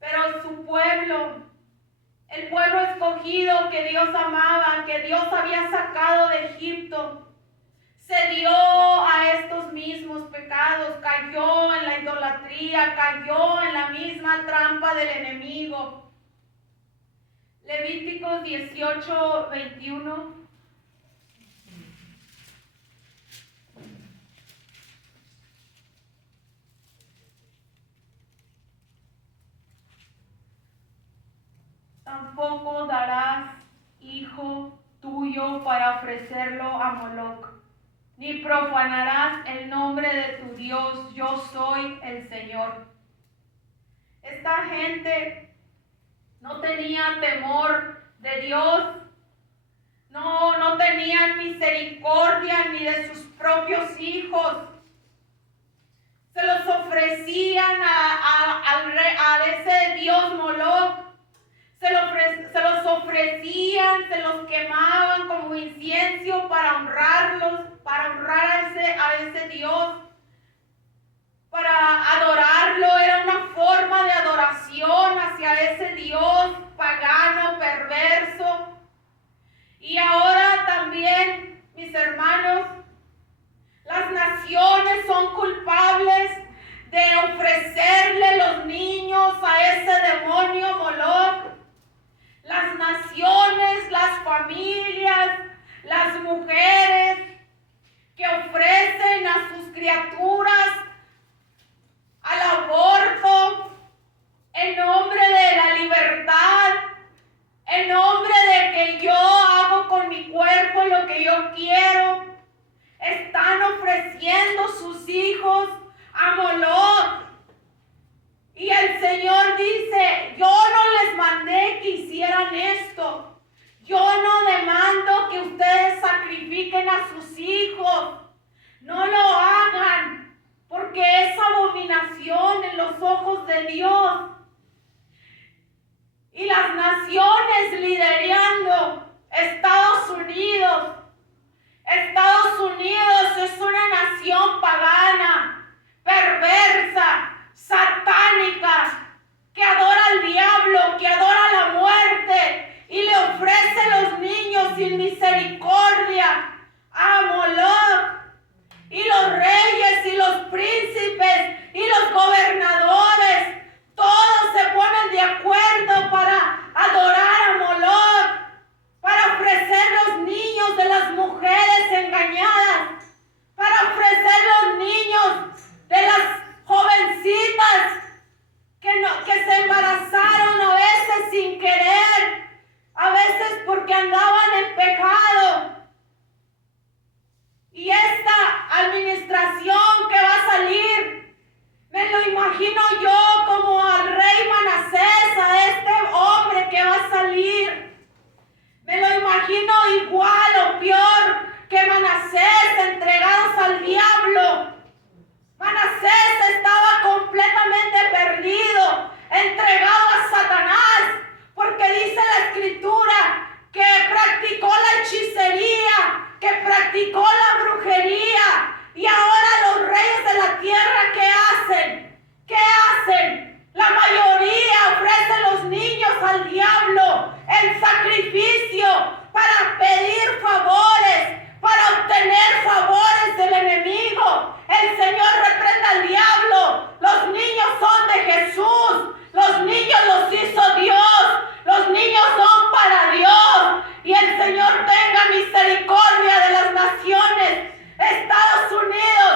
Pero su pueblo, el pueblo escogido que Dios amaba, que Dios había sacado de Egipto, se dio a estos mismos pecados, cayó en la idolatría, cayó en la misma trampa del enemigo. Levíticos 18:21. Tampoco darás hijo tuyo para ofrecerlo a Moloch, ni profanarás el nombre de tu Dios, yo soy el Señor. Esta gente no tenía temor de Dios, no tenían misericordia ni de sus propios hijos. Se los ofrecían a ese Dios Moloch, se los ofrecían, se los quemaban como incienso para honrarlos, para honrar a ese Dios, para adorarlo. Era una forma de adoración hacia ese Dios pagano, perverso. Y ahora también, mis hermanos, están ofreciendo sus hijos a Moloch. Y el Señor dice, yo no les mandé que hicieran esto. Yo no demando que ustedes sacrifiquen a sus hijos. No lo hagan, porque es abominación en los ojos de Dios. Y las naciones liderando Estados Unidos. Estados Unidos es una nación pagana, perversa, satánica, que adora al diablo, que adora la muerte y le ofrece los niños sin misericordia a Moloch. Y los reyes y los príncipes y los gobernadores, todos se ponen de acuerdo para adorar a Moloch, para ofrecer los niños de las mujeres engañadas, para ofrecer los niños de las jovencitas que se embarazaron a veces sin querer, a veces porque andaban en pecado. Y esta administración que va a salir, me lo imagino yo como al rey Manasés, a este hombre que va a salir. Me lo imagino igual o peor que Manasés, entregados al diablo. Manasés estaba completamente perdido, entregado a Satanás, porque dice la Escritura que practicó la hechicería, que practicó la brujería. Y ahora los reyes de la tierra, ¿qué hacen? ¿Qué hacen? La mayoría ofrece los niños al diablo en sacrificio para pedir favores, para obtener favores del enemigo. El Señor reprenda al diablo. Los niños son de Jesús. Los niños los hizo Dios. Los niños son para Dios. Y el Señor tenga misericordia de las naciones. Estados Unidos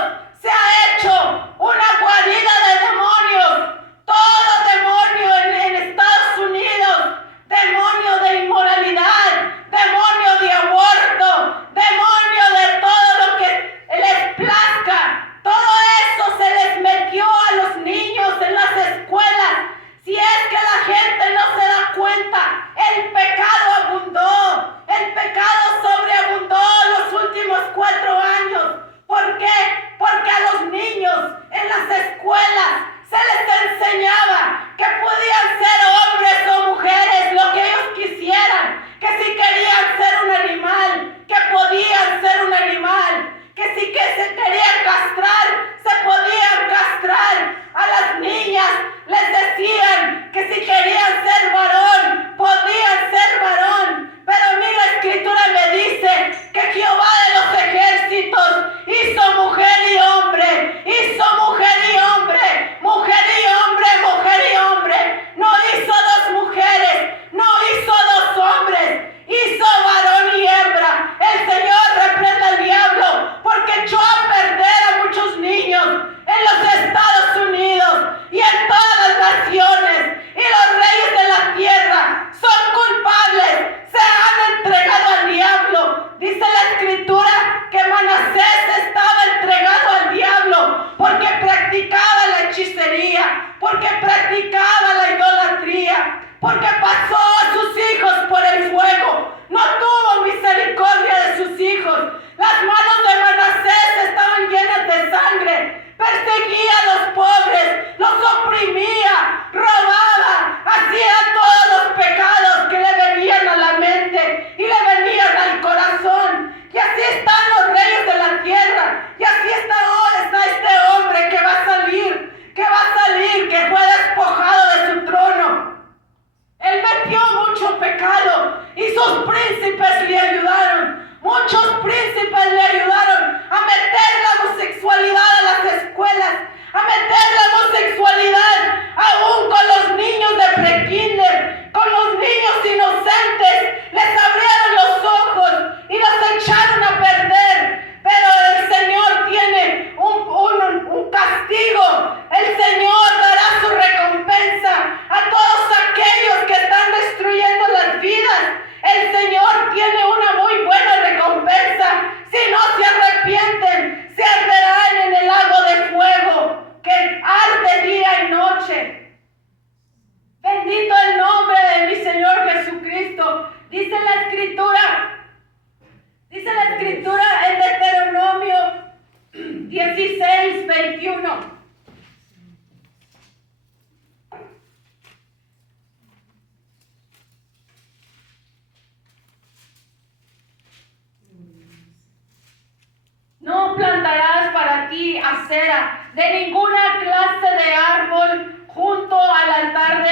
escritura en Deuteronomio 16:21. No plantarás para ti acera de ninguna clase de árbol junto al altar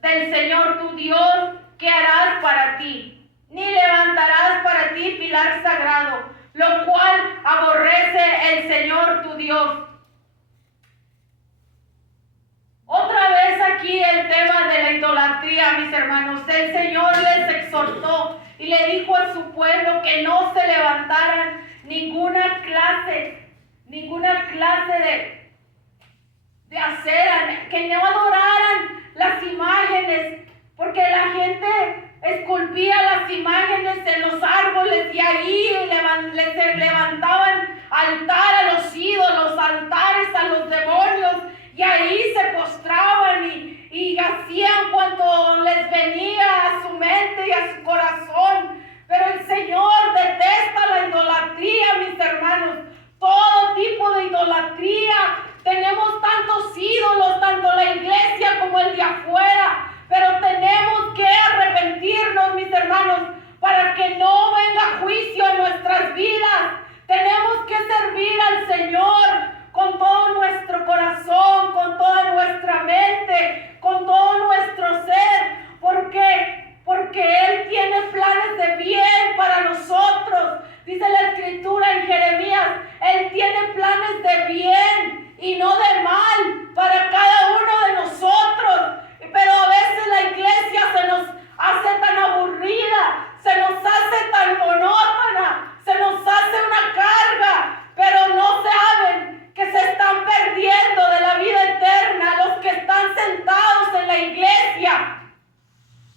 del Señor tu Dios que harás para ti, ni levantarás para ti pilar sagrado, lo cual aborrece el Señor tu Dios. Otra vez aquí el tema de la idolatría, mis hermanos. El Señor les exhortó y le dijo a su pueblo que no se levantaran ninguna clase de acera, que no adoraran las imágenes, porque la gente esculpía las imágenes en los árboles y ahí les levantaban altar a los ídolos, altares a los demonios, y ahí se postraban y hacían cuanto les venía a su mente y a su corazón. Pero el Señor detesta la idolatría, mis hermanos. Todo tipo de idolatría. Tenemos tantos ídolos, tanto la iglesia como el de afuera. Pero tenemos que arrepentirnos, mis hermanos, para que no venga juicio en nuestras vidas. Tenemos que servir al Señor con todo nuestro corazón, con toda nuestra mente, con todo nuestro ser. Porque Él tiene planes de bien para nosotros. Dice la Escritura en Jeremías, Él tiene planes de bien y no de mal para cada uno de nosotros. Pero a veces la iglesia se nos hace tan aburrida, se nos hace tan monótona, se nos hace una carga, pero no saben que se están perdiendo de la vida eterna los que están sentados en la iglesia.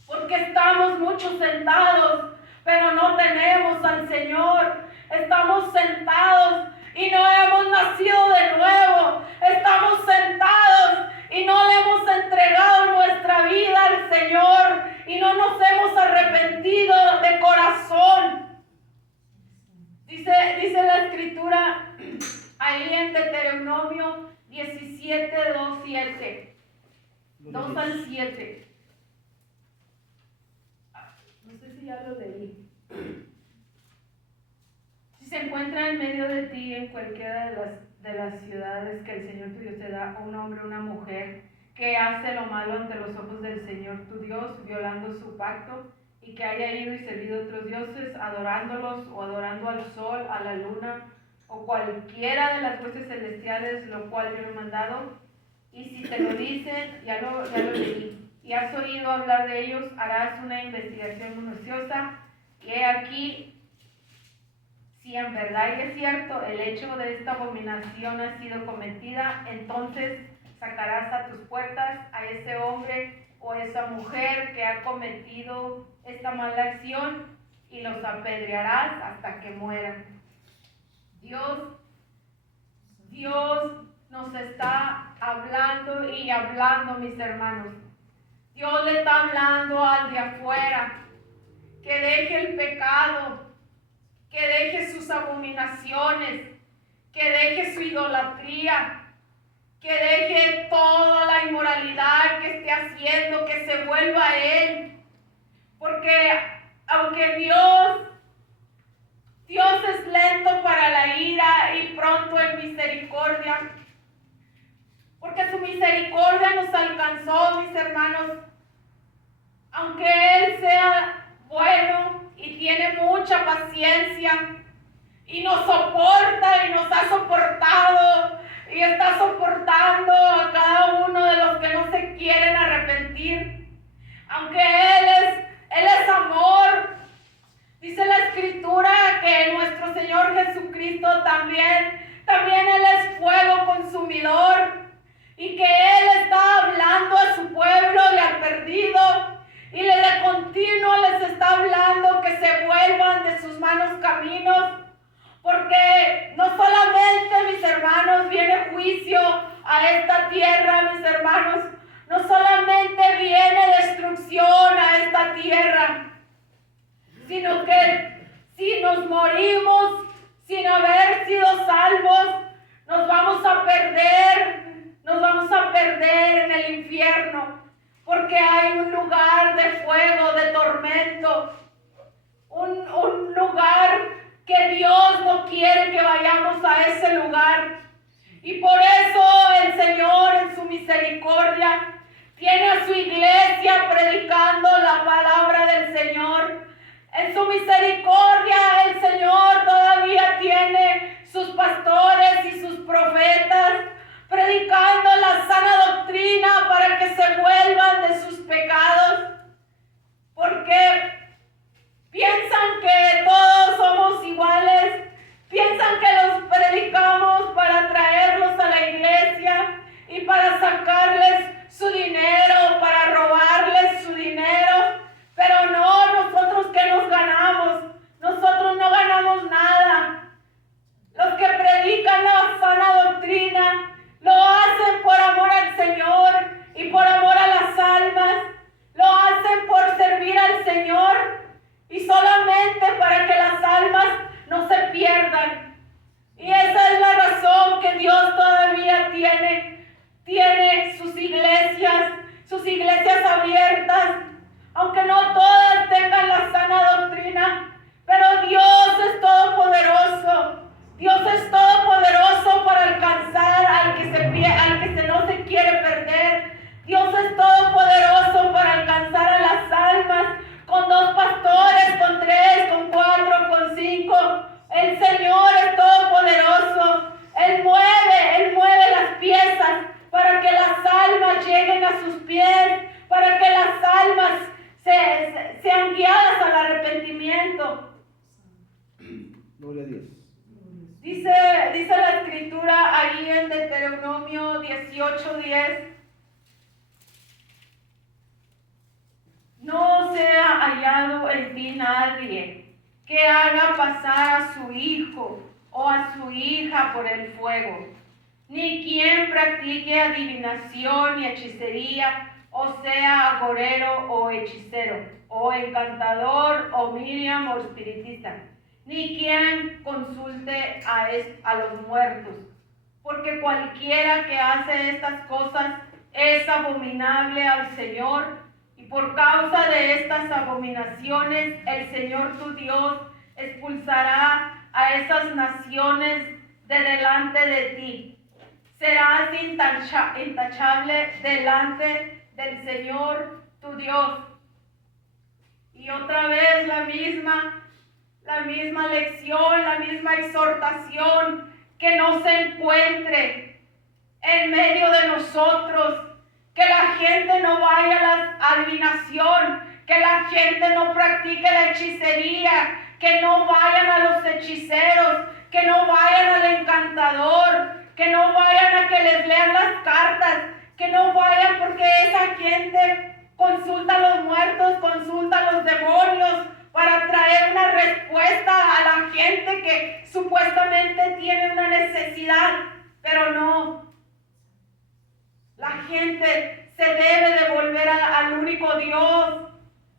Porque estamos muchos sentados, pero no tenemos al Señor. Estamos sentados y no hemos nacido de nuevo. Estamos sentados y no le hemos entregado nuestra vida al Señor y no nos hemos arrepentido de corazón. Dice la Escritura ahí en Deuteronomio 17, 2, 7. 2 al 7. No sé si ya lo leí. Si se encuentra en medio de ti en cualquiera de las ciudades que el Señor tu Dios te da, un hombre o una mujer que hace lo malo ante los ojos del Señor tu Dios, violando su pacto, y que haya ido y servido a otros dioses, adorándolos o adorando al sol, a la luna, o cualquiera de las huestes celestiales, lo cual yo he mandado, y si te lo dicen, ya lo leí, y has oído hablar de ellos, harás una investigación minuciosa, y he aquí, si en verdad y es cierto el hecho de esta abominación ha sido cometida, entonces sacarás a tus puertas a ese hombre o esa mujer que ha cometido esta mala acción y los apedrearás hasta que mueran. Dios nos está hablando y hablando, mis hermanos. Dios le está hablando al de afuera, que deje el pecado, que deje sus abominaciones, que deje su idolatría, que deje toda la inmoralidad que esté haciendo, que se vuelva a Él. Porque aunque Dios es lento para la ira y pronto en misericordia, porque su misericordia nos alcanzó, mis hermanos, aunque Él sea bueno y tiene mucha paciencia y nos soporta y nos ha soportado y está soportando a cada uno de los que no se quieren arrepentir, aunque Él es amor. Dice la Escritura que nuestro Señor Jesucristo también Él es fuego consumidor, y que Él está hablando a su pueblo y al perdido, y de continuo les está hablando que se vuelvan de sus malos caminos, porque no solamente, mis hermanos, viene juicio a esta tierra, mis hermanos, no solamente viene destrucción a esta tierra, sino que si nos morimos perder en el infierno, porque hay un lugar de fuego, de tormento, un lugar que Dios no quiere que vayamos a ese lugar. Y por eso el Señor en su misericordia tiene a su iglesia predicando la palabra del Señor. En su misericordia el Señor todavía tiene sus pastores y sus profetas predicando la sana doctrina para que se vuelvan de sus pecados, porque piensan que todos somos iguales, piensan que los predicamos para traerlos a la iglesia y para sacarles su dinero, para robarles su dinero, pero no, nosotros ¿qué nos ganamos? Nosotros no ganamos nada. Los que predican la sana doctrina lo hacen por amor al Señor y por amor a las almas, lo hacen por servir al Señor y solamente para que las almas no se pierdan. Y esa es la razón que Dios todavía tiene sus iglesias abiertas, aunque no todas tengan la sana doctrina, pero Dios es todopoderoso. Dios es todopoderoso para alcanzar al que no se quiere perder. Dios es todopoderoso para alcanzar a las almas, con 2 pastores, con 3, con 4, con 5. El Señor es todopoderoso. Él mueve las piezas para que las almas lleguen a sus pies, para que las almas sean guiadas al arrepentimiento. Gloria a Dios. Dice la escritura ahí en Deuteronomio 18:10: no sea hallado en ti nadie que haga pasar a su hijo o a su hija por el fuego, ni quien practique adivinación y hechicería, o sea, agorero o hechicero, o encantador, o Miriam o espiritista, ni quien consulte a los muertos, porque cualquiera que hace estas cosas es abominable al Señor, y por causa de estas abominaciones el Señor tu Dios expulsará a esas naciones de delante de ti. Serás intachable delante del Señor tu Dios. Y otra vez la misma lección, la misma exhortación: que no se encuentre en medio de nosotros, que la gente no vaya a la adivinación, que la gente no practique la hechicería, que no vayan a los hechiceros, que no vayan al encantador, que no vayan a que les lean las cartas, que no vayan, porque esa gente consulta a los muertos, consulta a los demonios para traer una respuesta a la gente que supuestamente tiene una necesidad, pero no. La gente se debe de volver al único Dios,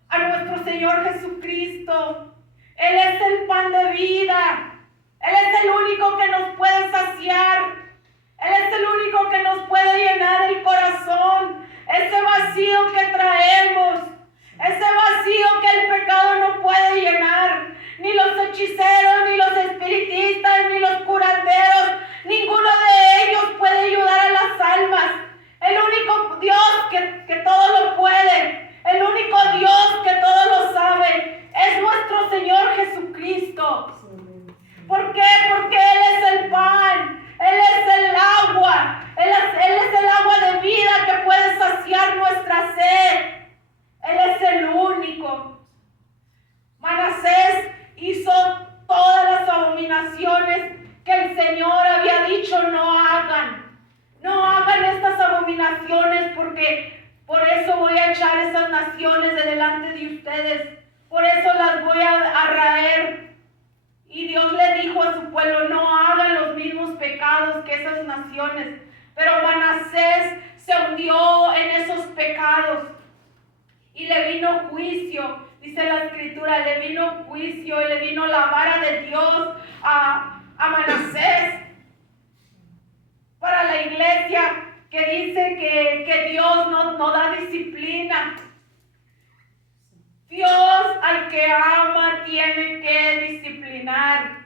a nuestro Señor Jesucristo. Él es el pan de vida. Él es el único que nos puede saciar. Él es el único que nos puede llenar el corazón. Ese vacío que traemos, ese vacío que el pecado no puede llenar. Ni los hechiceros, ni los espiritistas, ni los curanderos, ninguno de ellos puede ayudar a las almas. El único Dios que todo lo puede, el único Dios que todo lo sabe, es nuestro Señor Jesucristo. ¿Por qué? Porque Él es el pan, Él es el agua, Él es el agua de vida que puede saciar nuestra sed. Él es el único. Manasés hizo todas las abominaciones que el Señor había dicho no hagan. No hagan estas abominaciones, porque por eso voy a echar esas naciones de delante de ustedes. Por eso las voy a raer. Y Dios le dijo a su pueblo: no hagan los mismos pecados que esas naciones. Pero Manasés se hundió en esos pecados y le vino juicio. Dice la escritura, le vino juicio y le vino la vara de Dios a Manasés para disciplina. Dios al que ama tiene que disciplinar.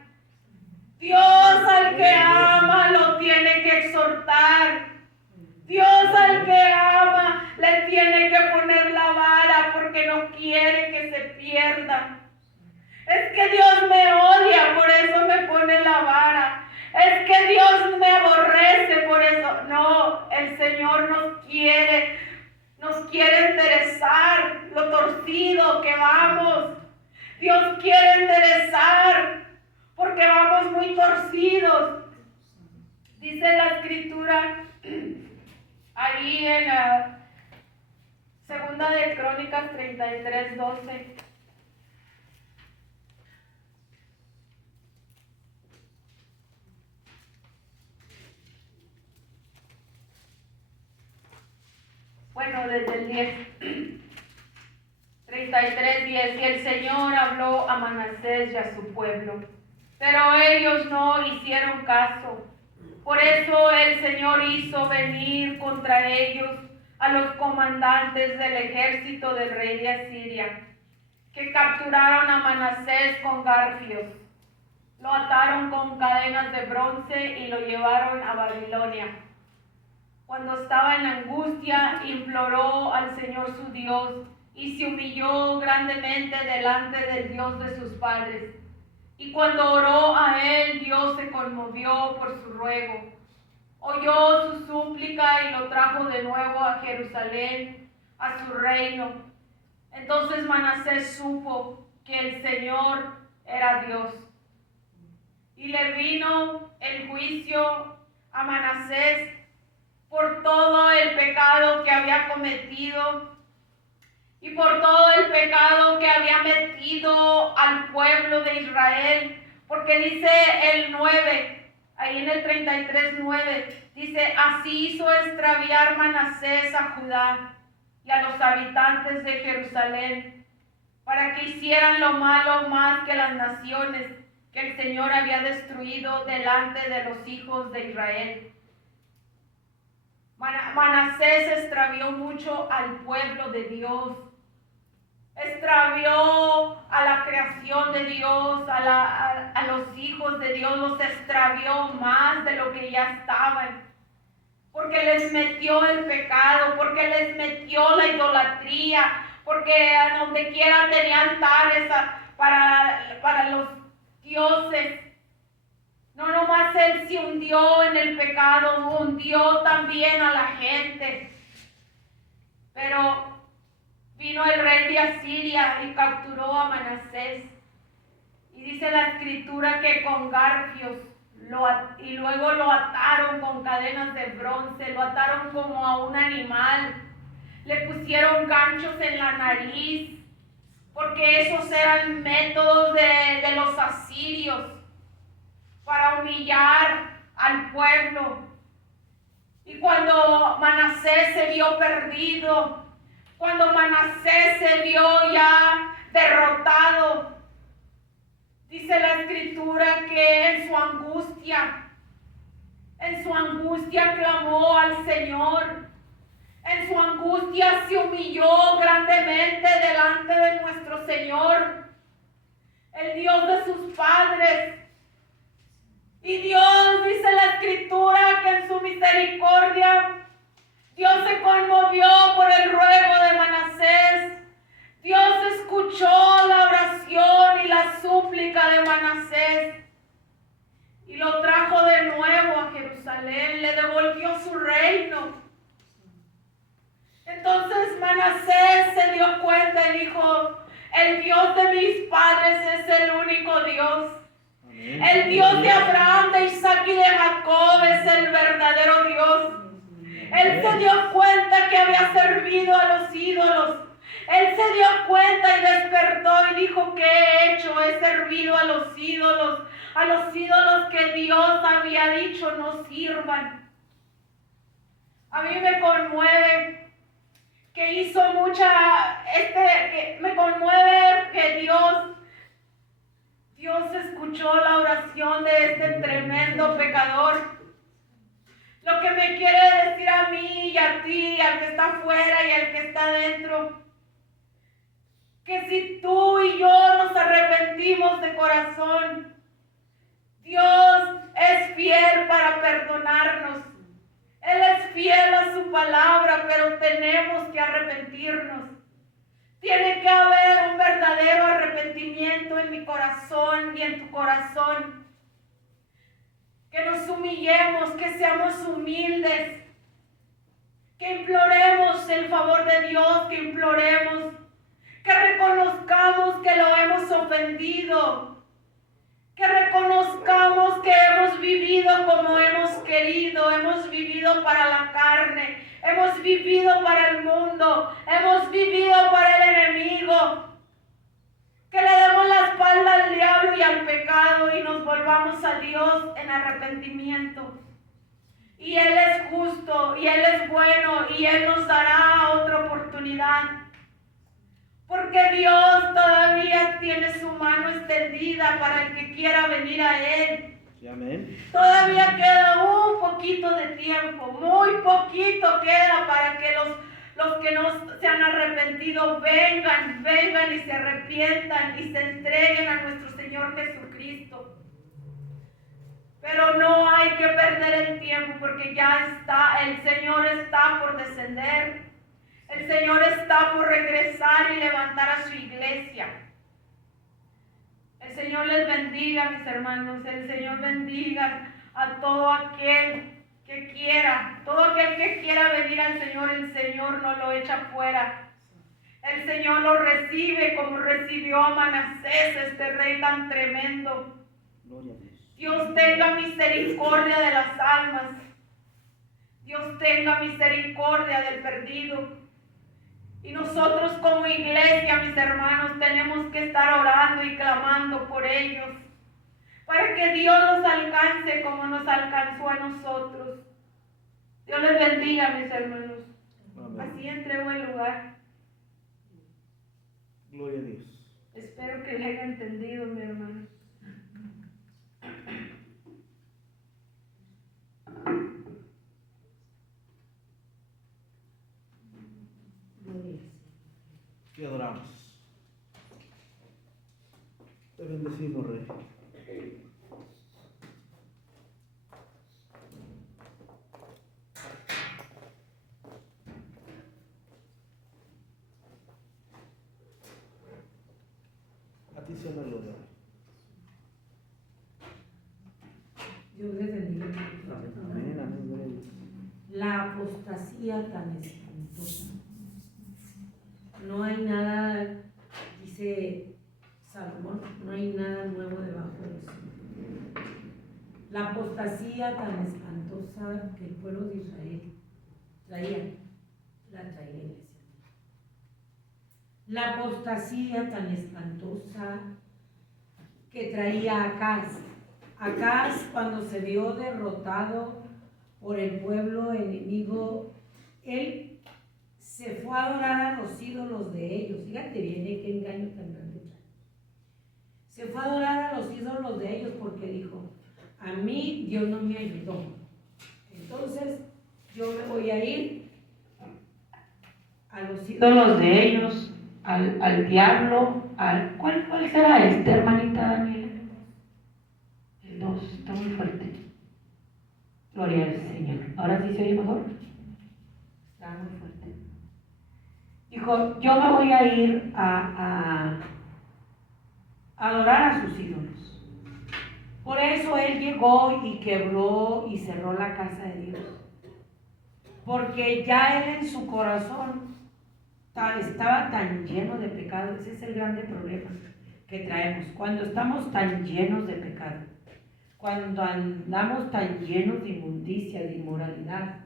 Dios al que ama lo tiene que exhortar. Dios al que ama le tiene que poner la vara porque no quiere que se pierda. Es que Dios me odia, por eso me pone la vara. Es que Dios me aborrece, por eso. No, el Señor nos quiere enderezar lo torcido que vamos. Dios quiere enderezar porque vamos muy torcidos. Dice la Escritura ahí en la Segunda de Crónicas 33:12. Bueno, desde el 33:10, y el Señor habló a Manasés y a su pueblo, pero ellos no hicieron caso. Por eso el Señor hizo venir contra ellos a los comandantes del ejército del rey de Asiria, que capturaron a Manasés con garfios. Lo ataron con cadenas de bronce y lo llevaron a Babilonia. Cuando estaba en angustia, imploró al Señor su Dios y se humilló grandemente delante del Dios de sus padres. Y cuando oró a él, Dios se conmovió por su ruego. Oyó su súplica y lo trajo de nuevo a Jerusalén, a su reino. Entonces Manasés supo que el Señor era Dios. Y le vino el juicio a Manasés por todo el pecado que había cometido y por todo el pecado que había metido al pueblo de Israel, porque dice el 9, ahí en el 33:9, dice: así hizo extraviar Manasés a Judá y a los habitantes de Jerusalén, para que hicieran lo malo más que las naciones que el Señor había destruido delante de los hijos de Israel. Manasés extravió mucho al pueblo de Dios, extravió a la creación de Dios, a los hijos de Dios, los extravió más de lo que ya estaban, porque les metió el pecado, porque les metió la idolatría, porque a donde quiera tenía altares para los dioses. No nomás él se hundió en el pecado, hundió también a la gente. Pero vino el rey de Asiria y capturó a Manasés. Y dice la Escritura que con garfios y luego lo ataron con cadenas de bronce, lo ataron como a un animal. Le pusieron ganchos en la nariz, porque esos eran métodos de los asirios para humillar al pueblo. Y cuando Manasés se vio perdido, cuando Manasés se vio ya derrotado, dice la Escritura que en su angustia clamó al Señor. En su angustia se humilló grandemente delante de nuestro Señor, el Dios de sus padres. Y Dios, dice la Escritura, que en su misericordia, Dios se conmovió por el ruego de Manasés. Dios escuchó la oración y la súplica de Manasés y lo trajo de nuevo a Jerusalén, le devolvió su reino. Entonces Manasés se dio cuenta y dijo: el Dios de mis padres es el único Dios. El Dios de Abraham, de Isaac y de Jacob es el verdadero Dios. Él se dio cuenta que había servido a los ídolos. Él se dio cuenta y despertó y dijo: ¿qué he hecho? He servido a los ídolos que Dios había dicho no sirvan. A mí me conmueve que me conmueve que Dios escuchó la oración de este tremendo pecador. lo que me quiere decir a mí y a ti, al que está afuera y al que está adentro. Que si tú y yo nos arrepentimos de corazón, Dios es fiel para perdonarnos. Él es fiel a su palabra, pero tenemos que arrepentirnos. Tiene que haber un verdadero arrepentimiento en mi corazón y en tu corazón. Que nos humillemos, que seamos humildes, que imploremos el favor de Dios, que imploremos, que reconozcamos que lo hemos ofendido, que reconozcamos que hemos vivido como hemos querido, hemos vivido para la carne, hemos vivido para el mundo, hemos vivido para el enemigo. Que le demos la espalda al diablo y al pecado y nos volvamos a Dios en arrepentimiento. Y Él es justo y Él es bueno y Él nos dará otra oportunidad. Porque Dios todavía tiene su mano extendida para el que quiera venir a Él. Sí, amén. Todavía queda un poquito de tiempo, muy poquito queda para que los que no se han arrepentido vengan y se arrepientan y se entreguen a nuestro Señor Jesucristo. Pero no hay que perder el tiempo porque ya está, el Señor está por descender. El Señor está por regresar y levantar a su iglesia. El Señor les bendiga, mis hermanos. El Señor bendiga a todo aquel que quiera. Todo aquel que quiera venir al Señor, el Señor no lo echa fuera. El Señor lo recibe como recibió a Manasés, este rey tan tremendo. Gloria a Dios. Dios tenga misericordia de las almas. Dios tenga misericordia del perdido. Y nosotros como iglesia, mis hermanos, tenemos que estar orando y clamando por ellos, para que Dios los alcance como nos alcanzó a nosotros. Dios les bendiga, mis hermanos. Amén. Así entrego el lugar. Gloria a Dios. Espero que le haya entendido, mi hermano. Te adoramos. Te bendecimos, Rey. A ti sea la gloria. Dios les bendiga. Amén, amén, gloria a Dios. La apostasía tan espantosa. No hay nada, dice Salomón, no hay nada nuevo debajo del sol. La apostasía tan espantosa que el pueblo de Israel traía, la traía la iglesia. La apostasía tan espantosa que traía Acaz. Acaz, cuando se vio derrotado por el pueblo enemigo, él se fue a adorar a los ídolos de ellos. Fíjate bien, qué engaño tan grande trae. Se fue a adorar a los ídolos de ellos porque dijo, a mí Dios no me ayudó. Entonces yo me voy a ir a los ídolos de ellos, al diablo, ¿cuál será este, hermanita Daniela? El 2, está muy fuerte. Gloria al Señor. ¿Ahora sí se oye mejor? Está muy fuerte. Dijo, yo me voy a ir a adorar a sus ídolos. Por eso él llegó y quebró y cerró la casa de Dios. Porque ya él en su corazón estaba tan lleno de pecado. Ese es el grande problema que traemos. Cuando estamos tan llenos de pecado, cuando andamos tan llenos de inmundicia, de inmoralidad,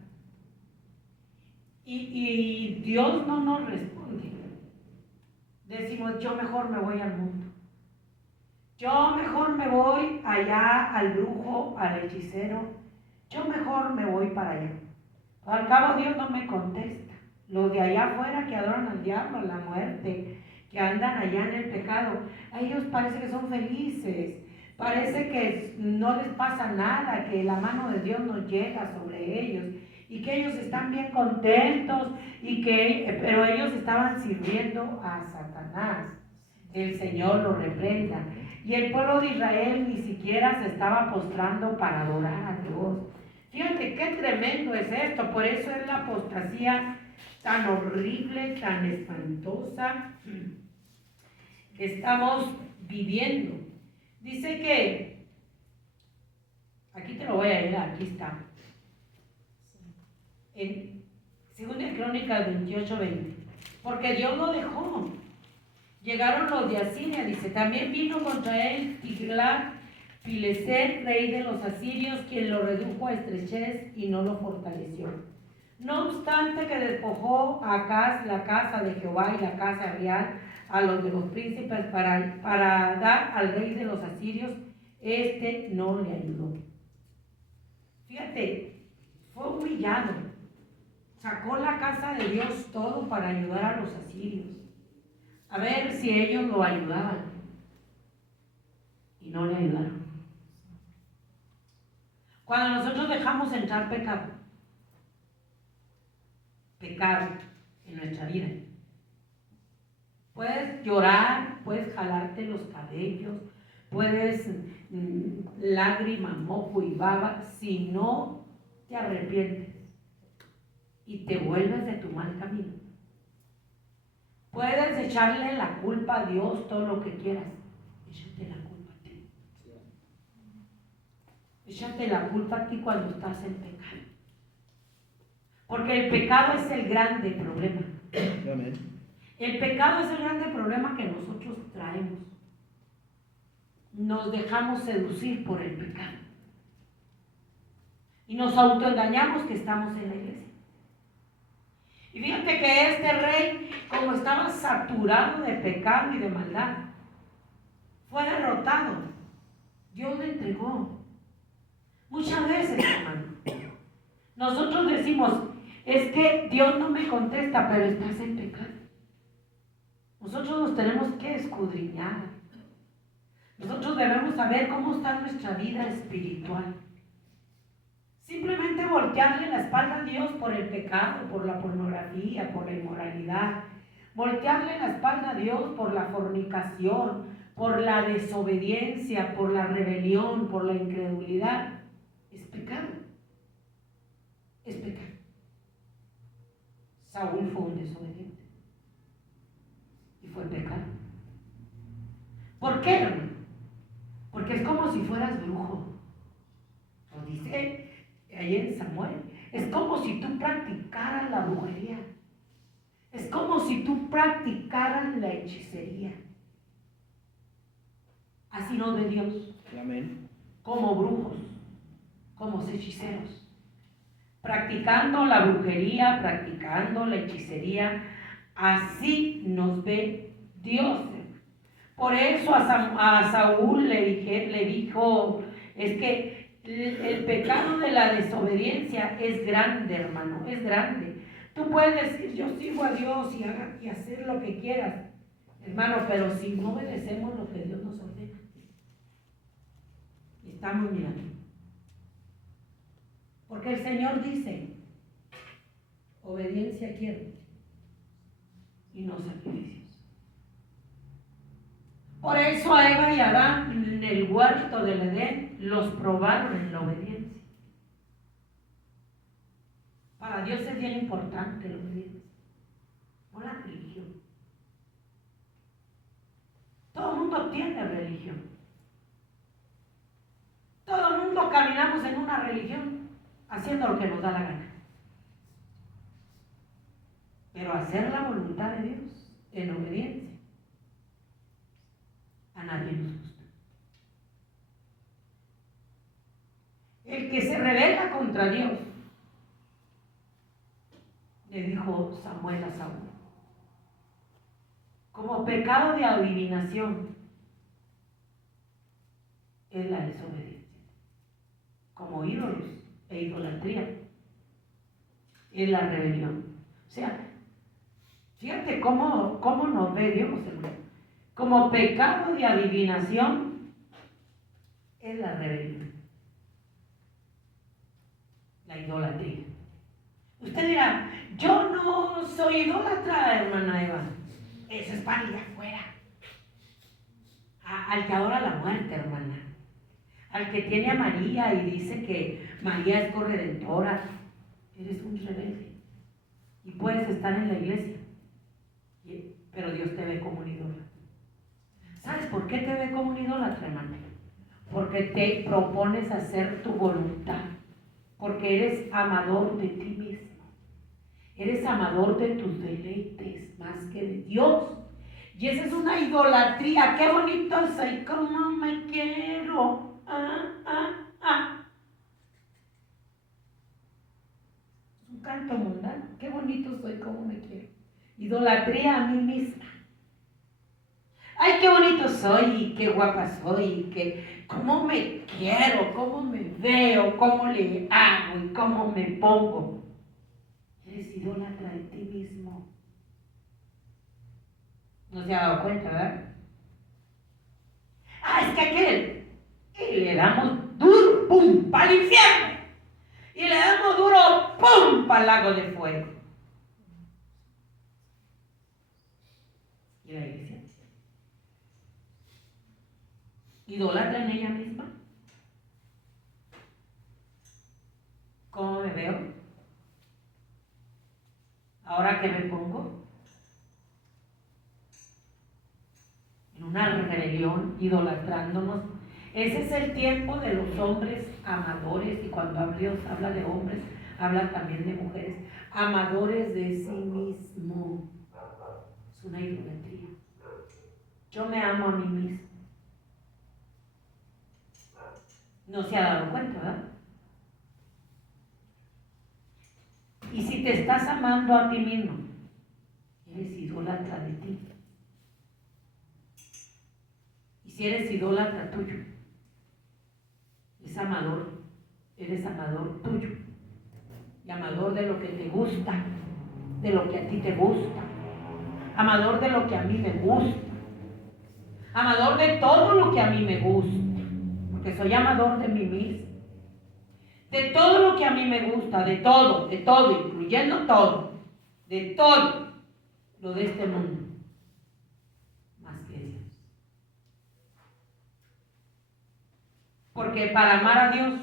y Dios no nos responde, decimos, yo mejor me voy al mundo. Yo mejor me voy allá al brujo, al hechicero. Yo mejor me voy para allá. Al cabo Dios no me contesta. Los de allá afuera que adoran al diablo, a la muerte, que andan allá en el pecado, a ellos parece que son felices. parece que no les pasa nada, que la mano de Dios no llega sobre ellos y que ellos están bien contentos pero ellos estaban sirviendo a Satanás. El Señor lo reprenda. Y el pueblo de Israel ni siquiera se estaba postrando para adorar a Dios. Fíjate qué tremendo es esto. Por eso es la apostasía tan horrible, tan espantosa que estamos viviendo. Dice que, aquí te lo voy a leer, aquí está. En 2 Crónicas 28:20. Porque Dios lo dejó. Llegaron los de Asiria, dice, también vino contra él Tiglat-Pileser, rey de los asirios, quien lo redujo a estrechez y no lo fortaleció. No obstante que despojó a Acaz la casa de Jehová y la casa real a los de los príncipes para dar al rey de los asirios, este no le ayudó. Fíjate, fue humillado, sacó la casa de Dios todo para ayudar a los asirios. A ver si ellos lo ayudaban. Y no le ayudaron. Cuando nosotros dejamos entrar pecado en nuestra vida, puedes llorar, puedes jalarte los cabellos, puedes lágrima, mojo y baba, si no te arrepientes y te vuelves de tu mal camino. Puedes echarle la culpa a Dios todo lo que quieras. Échate la culpa a ti. Échate la culpa a ti cuando estás en pecado. Porque el pecado es el grande problema. Amén. El pecado es el grande problema que nosotros traemos. Nos dejamos seducir por el pecado. Y nos autoengañamos que estamos en la iglesia. Y fíjate que este rey, como estaba saturado de pecado y de maldad, fue derrotado. Dios le entregó. Muchas veces, hermano, nosotros decimos, es que Dios no me contesta, pero estás en pecado. Nosotros nos tenemos que escudriñar. Nosotros debemos saber cómo está nuestra vida espiritual. Simplemente voltearle la espalda a Dios por el pecado, por la pornografía, por la inmoralidad. Voltearle la espalda a Dios por la fornicación, por la desobediencia, por la rebelión, por la incredulidad. Es pecado. Es pecado. Saúl fue un desobediente. Y fue pecado. ¿Por qué, hermano? Porque es como si fueras brujo. Lo dice ahí en Samuel, es como si tú practicaras la brujería, es como si tú practicaras la hechicería, así no de Dios. Amén. Como brujos, como hechiceros, practicando la brujería, practicando la hechicería, así nos ve Dios. Por eso a Saúl le dijo, es que el pecado de la desobediencia es grande, hermano, es grande. Tú puedes decir, yo sigo a Dios y hacer lo que quieras, hermano, pero si no obedecemos lo que Dios nos ordena, estamos mirando. Porque el Señor dice, obediencia quiero y no sacrificios. Por eso a Eva y Adán en el huerto del Edén los probaron en la obediencia. Para Dios es bien importante la obediencia, no la religión. Todo el mundo tiene religión. Todo el mundo caminamos en una religión haciendo lo que nos da la gana. Pero hacer la voluntad de Dios en obediencia a nadie nos gusta. El que se rebela contra Dios, le dijo Samuel a Saúl, como pecado de adivinación es la desobediencia, como ídolos e idolatría es la rebelión. O sea, fíjate cómo nos ve Dios, hermano. Como pecado de adivinación es la rebelión, la idolatría. Usted dirá, yo no soy idólatra, hermana Eva. Eso es para ir afuera. Al que adora la muerte, hermana. Al que tiene a María y dice que María es corredentora. Eres un rebelde. Y puedes estar en la iglesia, pero Dios te ve como un idólatra. ¿Sabes por qué te ve como un idólatra, hermano? Porque te propones hacer tu voluntad. Porque eres amador de ti mismo. Eres amador de tus deleites más que de Dios. Y esa es una idolatría. Qué bonito soy, cómo me quiero. Es un canto mundano. Qué bonito soy, cómo me quiero. Idolatría a mí misma. Ay, qué bonito soy, y qué guapa soy, y que cómo me quiero, cómo me veo, cómo le hago y cómo me pongo. Eres idólatra de ti mismo. No se ha dado cuenta, ¿verdad? Es que aquel, y le damos duro, pum, para el infierno. Y le damos duro, pum, para el lago de fuego. ¿Y la iglesia? ¿Idolatra en ella misma? ¿Cómo me veo? ¿Ahora qué me pongo? En una rebelión, idolatrándonos. Ese es el tiempo de los hombres amadores, y cuando Dios habla de hombres, habla también de mujeres, amadores de sí mismo. Es una idolatría. Yo me amo a mí mismo. No se ha dado cuenta, ¿verdad? Y si te estás amando a ti mismo, eres idólatra de ti. Y si eres idólatra tuyo, eres amador tuyo. Y amador de lo que te gusta, de lo que a ti te gusta. Amador de lo que a mí me gusta. Amador de todo lo que a mí me gusta. Porque soy amador de mí mismo. De todo lo que a mí me gusta, de todo, incluyendo todo, de todo lo de este mundo, más que Dios. Porque para amar a Dios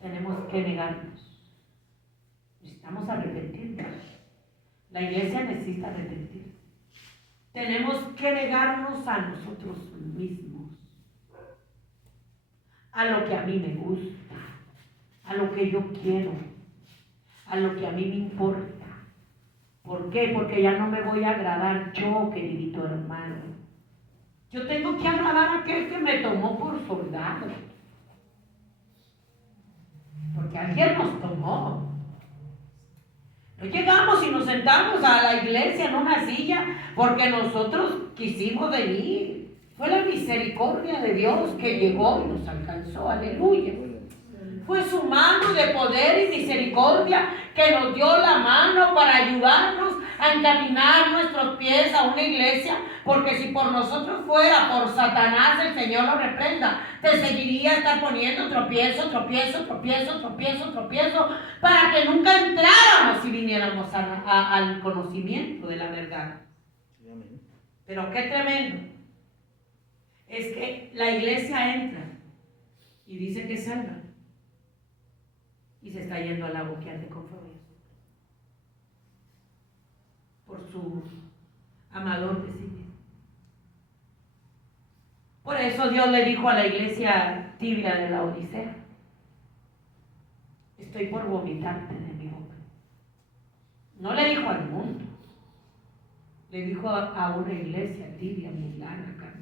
tenemos que negarnos. Necesitamos arrepentirnos. La iglesia necesita arrepentir. Tenemos que negarnos a nosotros mismos, a lo que a mí me gusta, a lo que yo quiero, a lo que a mí me importa. ¿Por qué? Porque ya no me voy a agradar yo, queridito hermano. Yo tengo que agradar a aquel que me tomó por soldado. Porque alguien nos tomó. No llegamos y nos sentamos a la iglesia en una silla porque nosotros quisimos venir. Fue la misericordia de Dios que llegó y nos alcanzó. Aleluya. Fue su mano de poder y misericordia que nos dio la mano para ayudarnos a encaminar nuestros pies a una iglesia, porque si por nosotros fuera, por Satanás, el Señor lo reprenda, te seguiría estar poniendo tropiezo, para que nunca entráramos y viniéramos al conocimiento de la verdad. Pero qué tremendo es que la iglesia entra y dice que salva y se está yendo al lago que arde con fuego, por su amador de sí mismo. Por eso Dios le dijo a la iglesia tibia de la Odisea: estoy por vomitarte de mi boca. No le dijo al mundo, le dijo a una iglesia tibia, mundana, carnal.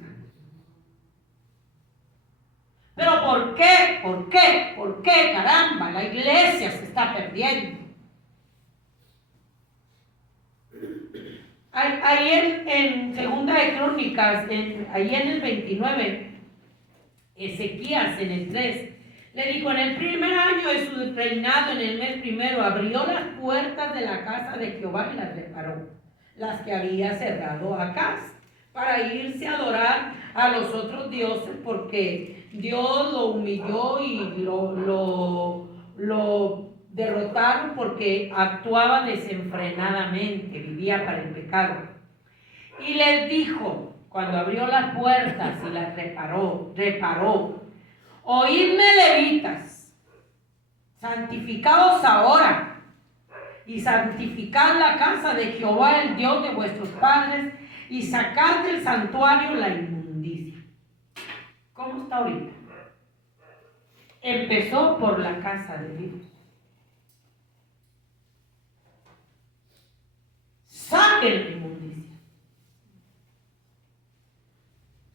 ¿Pero por qué? ¿Por qué? ¿Por qué? Caramba, la iglesia se está perdiendo. Ahí en Segunda de Crónicas, ahí en el 29, Ezequías en el 3, le dijo: en el primer año de su reinado, en el mes primero, abrió las puertas de la casa de Jehová y las reparó, las que había cerrado Acaz, para irse a adorar a los otros dioses, porque Dios lo humilló y lo derrotaron porque actuaba desenfrenadamente, vivía para el pecado. Y les dijo, cuando abrió las puertas y las reparó, oídme, levitas, santificaos ahora y santificad la casa de Jehová, el Dios de vuestros padres, y sacad del santuario la inmundicia. ¿Cómo está ahorita? Empezó por la casa de Dios. Saquen la inmundicia.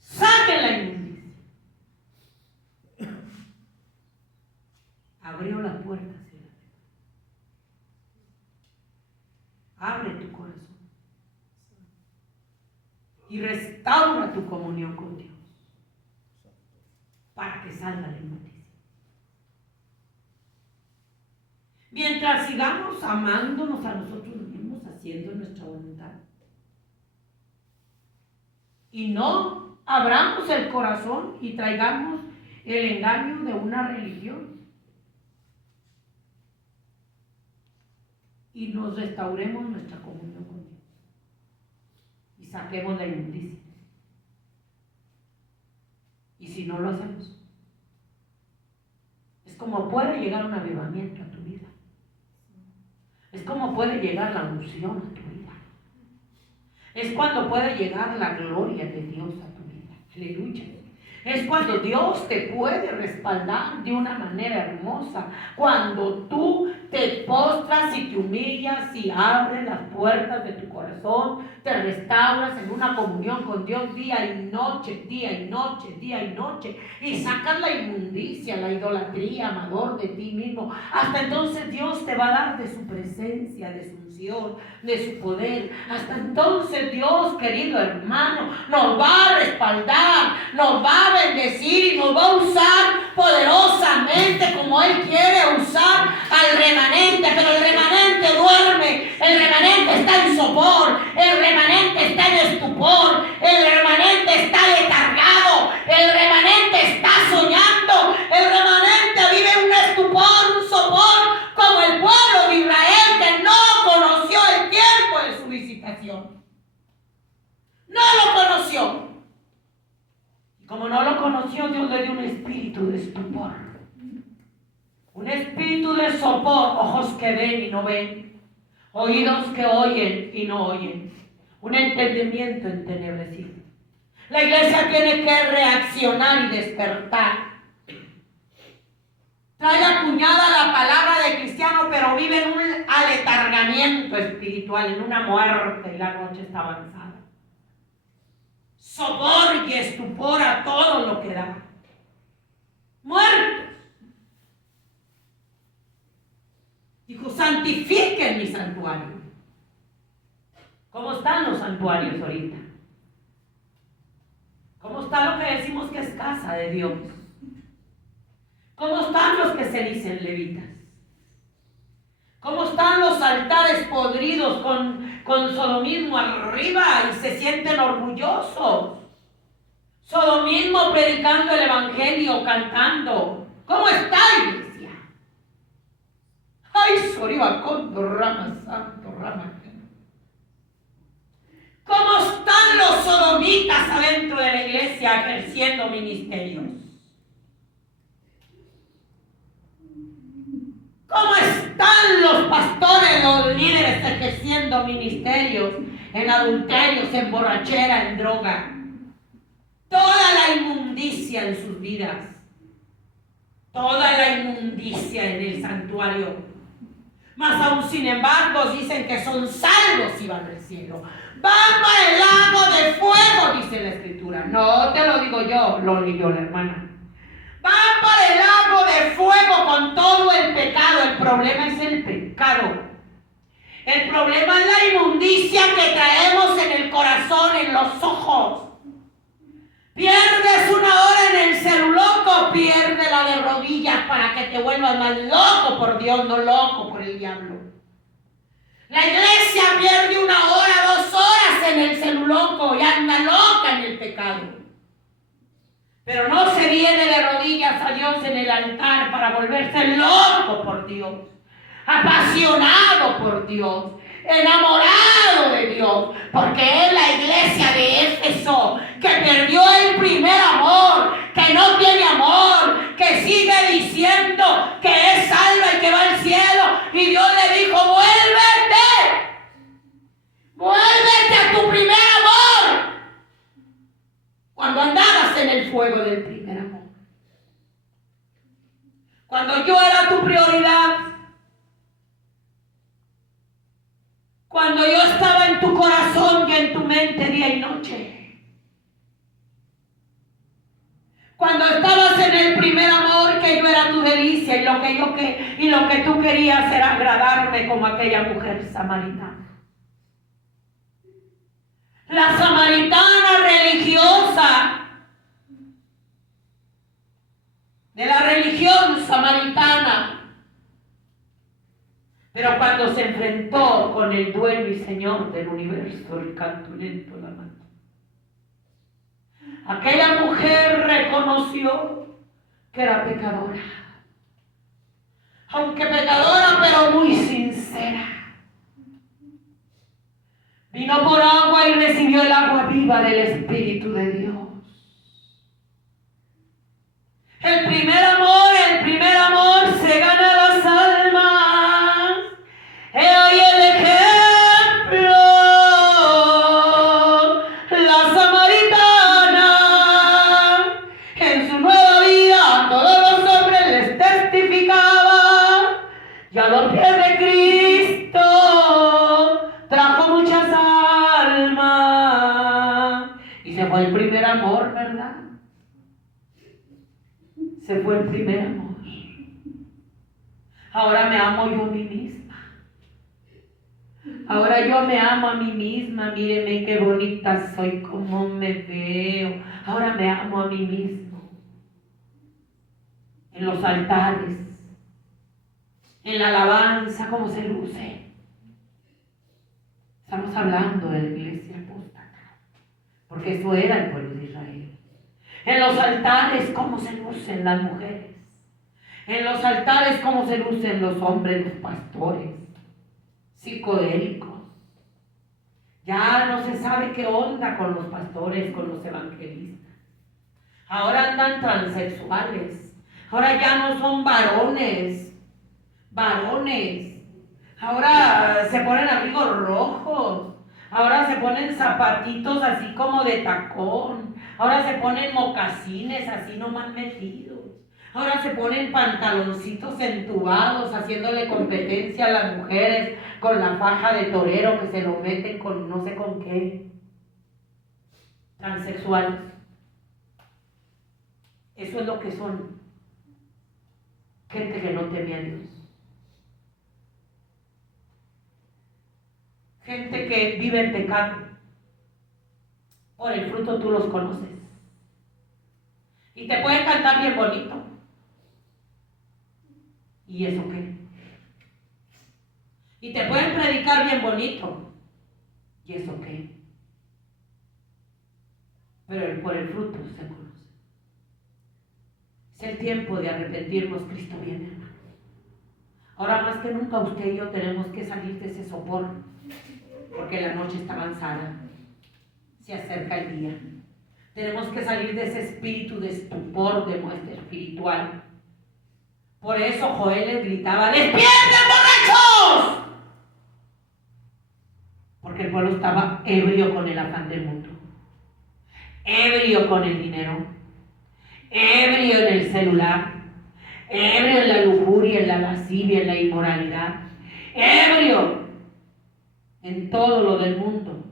Saquen la inmundicia. Abrió las puertas. Abre tu corazón y restaura tu comunión con Dios para que salga la inmundicia. Mientras sigamos amándonos a nosotros mismos, haciendo nuestra voluntad, y no abramos el corazón y traigamos el engaño de una religión y nos restauremos nuestra comunión con Dios y saquemos la inmundicia. Y si no lo hacemos, es como puede llegar un avivamiento a tu vida. Es como puede llegar la unción a tu vida. Es cuando puede llegar la gloria de Dios a tu vida. Aleluya. Es cuando Dios te puede respaldar de una manera hermosa. Cuando tú te postras y te humillas y abres las puertas de tu corazón, te restauras en una comunión con Dios día y noche, día y noche, día y noche, y sacas la inmundicia, la idolatría, amador de ti mismo. Hasta entonces Dios te va a dar de su presencia, de su unción, de su poder. Hasta entonces Dios, querido hermano, nos va a respaldar, nos va a bendecir y nos va a usar poderosamente como Él quiere usar al remanente. Pero el remanente duerme, el remanente está en sopor, el remanente está en estupor, el remanente está letargado, el remanente está soñando, el remanente vive en un estupor, un sopor, como el pueblo de Israel que no conoció el tiempo de su visitación. No lo conoció. Y como no lo conoció, Dios le dio un espíritu de estupor, un espíritu de sopor, ojos que ven y no ven, oídos que oyen y no oyen, un entendimiento entenebrecido. La iglesia tiene que reaccionar y despertar. Trae acuñada la palabra de cristiano, pero vive en un aletargamiento espiritual, en una muerte, y la noche está avanzada. Sopor y estupor a todo lo que da. Muertos. Dijo, santifiquen mi santuario. ¿Cómo están los santuarios ahorita? ¿Cómo está lo que decimos que es casa de Dios? ¿Cómo están los que se dicen levitas? ¿Cómo están los altares podridos con sodomismo arriba y se sienten orgullosos? Sodomismo predicando el evangelio, cantando. ¿Cómo está, iglesia? Ay, Soribacondo, Rama Santo, Rama. ¿Cómo están los sodomitas adentro de la iglesia ejerciendo ministerios? ¿Cómo están los pastores, los líderes ejerciendo ministerios en adulterios, en borrachera, en droga? Toda la inmundicia en sus vidas. Toda la inmundicia en el santuario. Mas aún sin embargo dicen que son salvos y van al cielo. Van para el lago de fuego, dice la escritura. No te lo digo yo, lo leyó la hermana. Van para el lago de fuego con todo el pecado. El problema es el pecado. El problema es la inmundicia que traemos en el corazón, en los ojos. Pierdes una hora en el celuloco, piérdela de rodillas para que te vuelvas más loco por Dios, no loco por el diablo. La iglesia pierde 1 hora, 2 horas en el celuloco y anda loca en el pecado. Pero no se viene de rodillas a Dios en el altar para volverse loco por Dios, apasionado por Dios, enamorado de Dios, porque es la iglesia de Éfeso que perdió el primer amor, que no tiene amor, que sigue diciendo que es salva y que va al cielo, y Dios le dijo: vuélvete a tu primer amor, cuando andabas en el fuego del primer amor, cuando yo era tu prioridad, cuando yo estaba en tu corazón y en tu mente día y noche, cuando estabas en el primer amor, que yo era tu delicia, y lo que tú querías era agradarme como aquella mujer samaritana. La samaritana religiosa, de la religión samaritana, pero cuando se enfrentó con el dueño y señor del universo, el canto lento la mató. Aquella mujer reconoció que era pecadora, aunque pecadora pero muy sincera. Vino por agua y recibió el agua viva del Espíritu de Dios. El primer amor se gana las almas. He ahí el ejemplo. La samaritana, en su nueva vida, a todos los hombres les testificaba, y a los pies de Cristo trajo muchas almas. Y se fue el primer amor, ¿verdad? Se fue el primer amor. Ahora me amo yo a mí misma. Ahora yo me amo a mí misma. Míreme qué bonita soy, cómo me veo. Ahora me amo a mí mismo. En los altares, en la alabanza, cómo se luce. Estamos hablando de la iglesia apóstata, porque eso era el pueblo de Israel. En los altares, cómo se lucen las mujeres. En los altares, cómo se lucen los hombres, los pastores, psicodélicos. Ya no se sabe qué onda con los pastores, con los evangelistas. Ahora andan transexuales. Ahora ya no son varones. Ahora se ponen abrigos rojos. Ahora se ponen zapatitos así como de tacón. Ahora se ponen mocasines así nomás metidos. Ahora se ponen pantaloncitos entubados, haciéndole competencia a las mujeres con la faja de torero que se lo meten con no sé con qué. Transexuales. Eso es lo que son. Gente que no teme a Dios. Gente que vive en pecado. Por el fruto tú los conoces. Y te pueden cantar bien bonito. ¿Y eso qué? Y te pueden predicar bien bonito. ¿Y eso qué? Pero por el fruto se conoce. Es el tiempo de arrepentirnos. Cristo viene, hermano. Ahora más que nunca usted y yo tenemos que salir de ese sopor, porque la noche está avanzada. Se acerca el día. Tenemos que salir de ese espíritu de estupor de muerte espiritual. Por eso Joel les gritaba: ¡despierten, borrachos! Porque el pueblo estaba ebrio con el afán del mundo, ebrio con el dinero, ebrio en el celular, ebrio en la lujuria, en la lascivia, en la inmoralidad, ebrio en todo lo del mundo.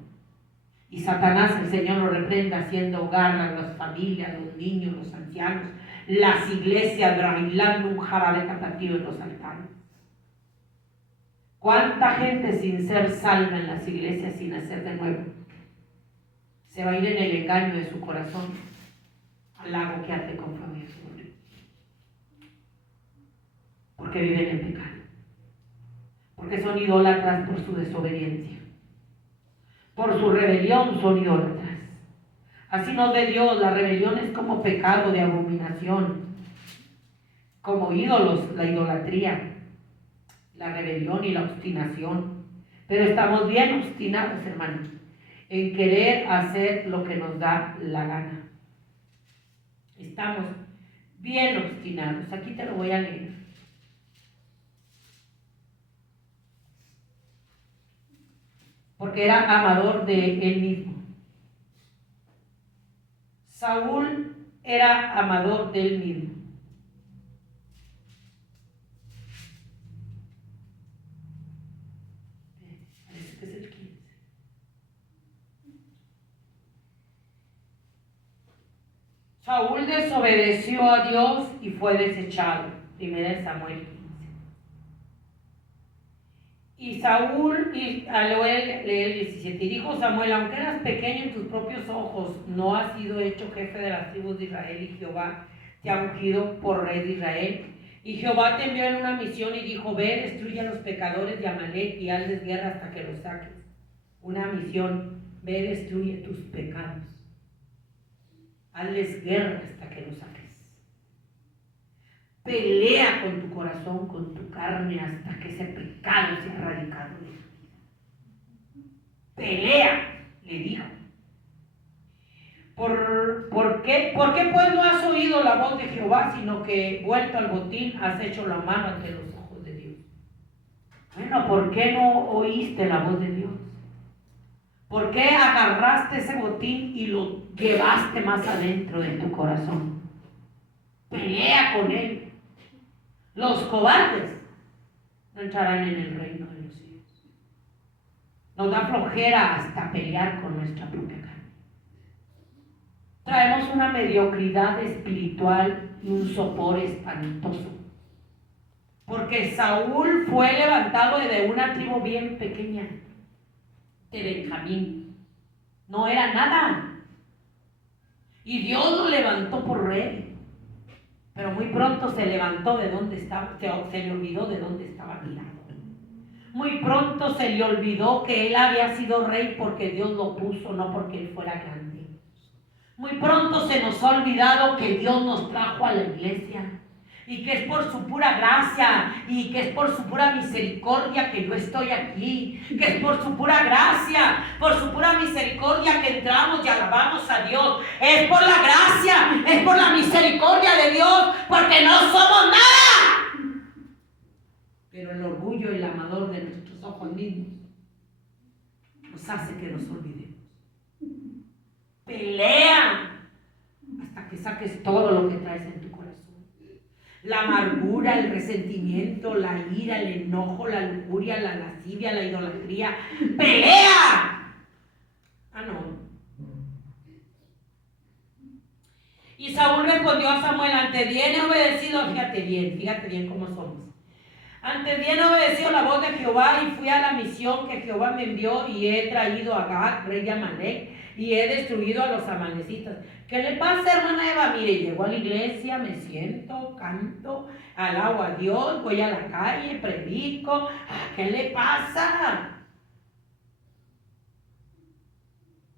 Y Satanás, el Señor lo reprenda, haciendo hogar a las familias, los niños, los ancianos, las iglesias, bailando un jarabe tapatío en los altares. ¿Cuánta gente sin ser salva en las iglesias, sin nacer de nuevo, se va a ir en el engaño de su corazón al lago que arde con fuego y azufre? Porque viven en pecado, porque son idólatras por su desobediencia, por su rebelión son idólatras. Así nos ve Dios. La rebelión es como pecado de abominación, como ídolos, la idolatría, la rebelión y la obstinación. Pero estamos bien obstinados, hermanos, en querer hacer lo que nos da la gana. Estamos bien obstinados. Aquí te lo voy a leer. Porque era amador de él mismo. Saúl era amador de él mismo. Parece que es el 15. Saúl desobedeció a Dios y fue desechado. Primera de Samuel 15. Y Saúl, lee el 17, y dijo Samuel: aunque eras pequeño en tus propios ojos, no has sido hecho jefe de las tribus de Israel, y Jehová te ha ungido por rey de Israel. Y Jehová te envió en una misión y dijo: ve, destruye a los pecadores de Amalek y hazles guerra hasta que los saques. Una misión: ve, destruye tus pecados. Hazles guerra hasta que los saques. Pelea con tu corazón, con tu carne, hasta que ese pecado sea erradicado de tu vida. Pelea, le dijo. ¿Por qué pues no has oído la voz de Jehová, sino que vuelto al botín has hecho la mano ante los ojos de Dios? Bueno, ¿por qué no oíste la voz de Dios? ¿Por qué agarraste ese botín y lo llevaste más adentro de tu corazón? Pelea con él. Los cobardes no entrarán en el reino de los cielos. Nos da flojera hasta pelear con nuestra propia carne. Traemos una mediocridad espiritual y un sopor espantoso. Porque Saúl fue levantado de una tribu bien pequeña, de Benjamín. No era nada. Y Dios lo levantó por rey. Pero muy pronto se levantó de donde estaba, se le olvidó de dónde estaba tirado. Muy pronto se le olvidó que él había sido rey porque Dios lo puso, no porque él fuera grande. Muy pronto se nos ha olvidado que Dios nos trajo a la iglesia y que es por su pura gracia y que es por su pura misericordia que yo estoy aquí, que es por su pura gracia, por su pura misericordia que entramos y alabamos a Dios. Es por la gracia, es por la misericordia de Dios, porque no somos nada. Pero el orgullo y el amador de nuestros ojos mismos nos hace que nos olvidemos. Pelea hasta que saques todo lo que traes en tu corazón. La amargura, el resentimiento, la ira, el enojo, la lujuria, la lascivia, la idolatría. ¡Pelea! Ah, no. Y Saúl respondió a Samuel: antes bien he obedecido, fíjate bien cómo somos. Antes bien he obedecido la voz de Jehová y fui a la misión que Jehová me envió y he traído a Agag, rey de Amalek, y he destruido a los amalecitas. ¿Qué le pasa, hermana Eva? Mire, llego a la iglesia, me siento, canto, alabo a Dios, voy a la calle, predico. ¿Qué le pasa?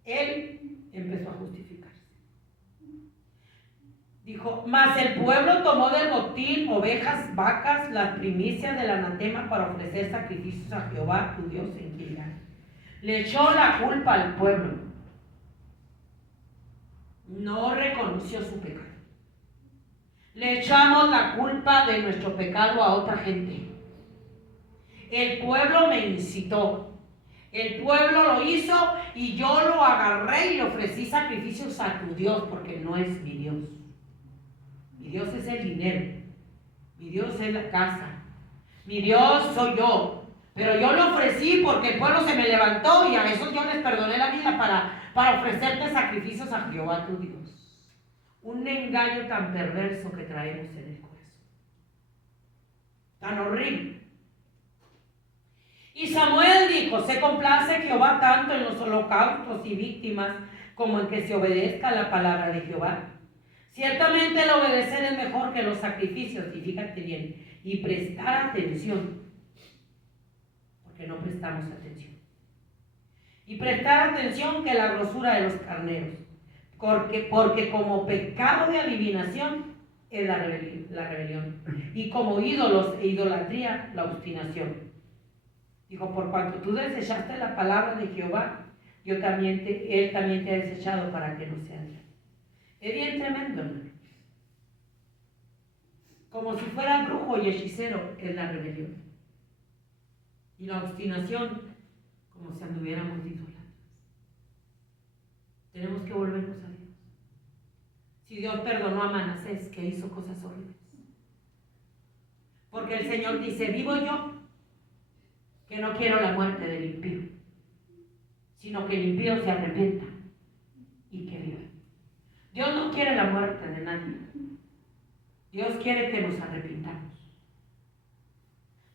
Él empezó a justificarse. Dijo: mas el pueblo tomó del botín ovejas, vacas, las primicias del anatema para ofrecer sacrificios a Jehová tu Dios en Gilgal. Le echó la culpa al pueblo. No reconoció su pecado. Le echamos la culpa de nuestro pecado a otra gente. El pueblo me incitó. El pueblo lo hizo y yo lo agarré y le ofrecí sacrificios a tu Dios, porque no es mi Dios. Mi Dios es el dinero. Mi Dios es la casa. Mi Dios soy yo. Pero yo lo ofrecí porque el pueblo se me levantó y a esos yo les perdoné la vida para ofrecerte sacrificios a Jehová tu Dios. Un engaño tan perverso que traemos en el corazón. Tan horrible. Y Samuel dijo: se complace Jehová tanto en los holocaustos y víctimas como en que se obedezca la palabra de Jehová. Ciertamente el obedecer es mejor que los sacrificios, y fíjate bien, y prestar atención, porque no prestamos atención. Y prestar atención que la grosura de los carneros. Porque como pecado de adivinación es la rebelión. Y como ídolos e idolatría, la obstinación. Dijo, por cuanto tú desechaste la palabra de Jehová, Él también te ha desechado para que no seas. Es bien tremendo, hermano. Como si fuera brujo y hechicero, es la rebelión. Y la obstinación, como si anduviéramos idólatras. Tenemos que volvernos a Dios. Si Dios perdonó a Manasés, que hizo cosas horribles. Porque el Señor dice, vivo yo, que no quiero la muerte del impío, sino que el impío se arrepienta y que viva. Dios no quiere la muerte de nadie. Dios quiere que nos arrepintamos.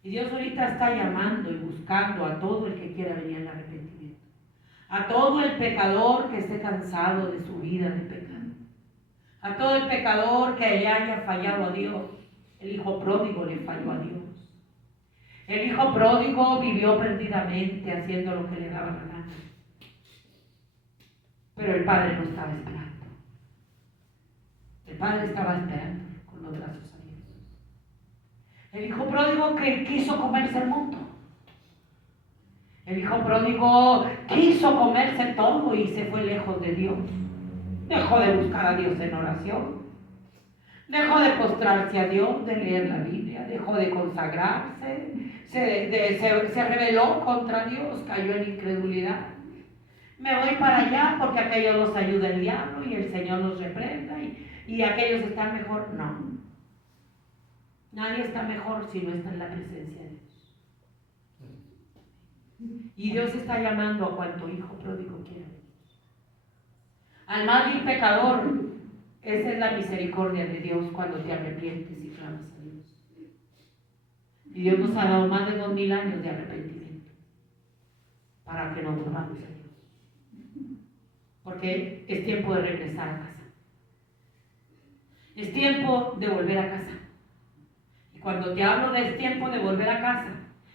Y Dios ahorita está llamando y buscando a todo el que quiera venir al arrepentimiento. A todo el pecador que esté cansado de su vida de pecado. A todo el pecador que le haya fallado a Dios. El hijo pródigo le falló a Dios. El hijo pródigo vivió perdidamente haciendo lo que le daba la gana. Pero el padre no estaba esperando. El padre estaba esperando con los brazos abiertos. El hijo pródigo que quiso comerse el mundo. El hijo pródigo quiso comerse todo y se fue lejos de Dios. Dejó de buscar a Dios en oración. Dejó de postrarse a Dios, de leer la Biblia. Dejó de consagrarse. Se rebeló contra Dios. Cayó en incredulidad. Me voy para allá porque aquellos los ayuda el diablo y el Señor los reprenda y aquellos están mejor. No. Nadie está mejor si no está en la presencia de Dios. Y Dios está llamando a cuanto hijo pródigo quiera. Al más vil pecador, esa es la misericordia de Dios cuando te arrepientes y clamas a Dios. Y Dios nos ha dado más de 2000 años de arrepentimiento para que nos volvamos a Dios. Porque es tiempo de regresar a casa. Es tiempo de volver a casa. Y cuando te hablo de es tiempo de volver a casa,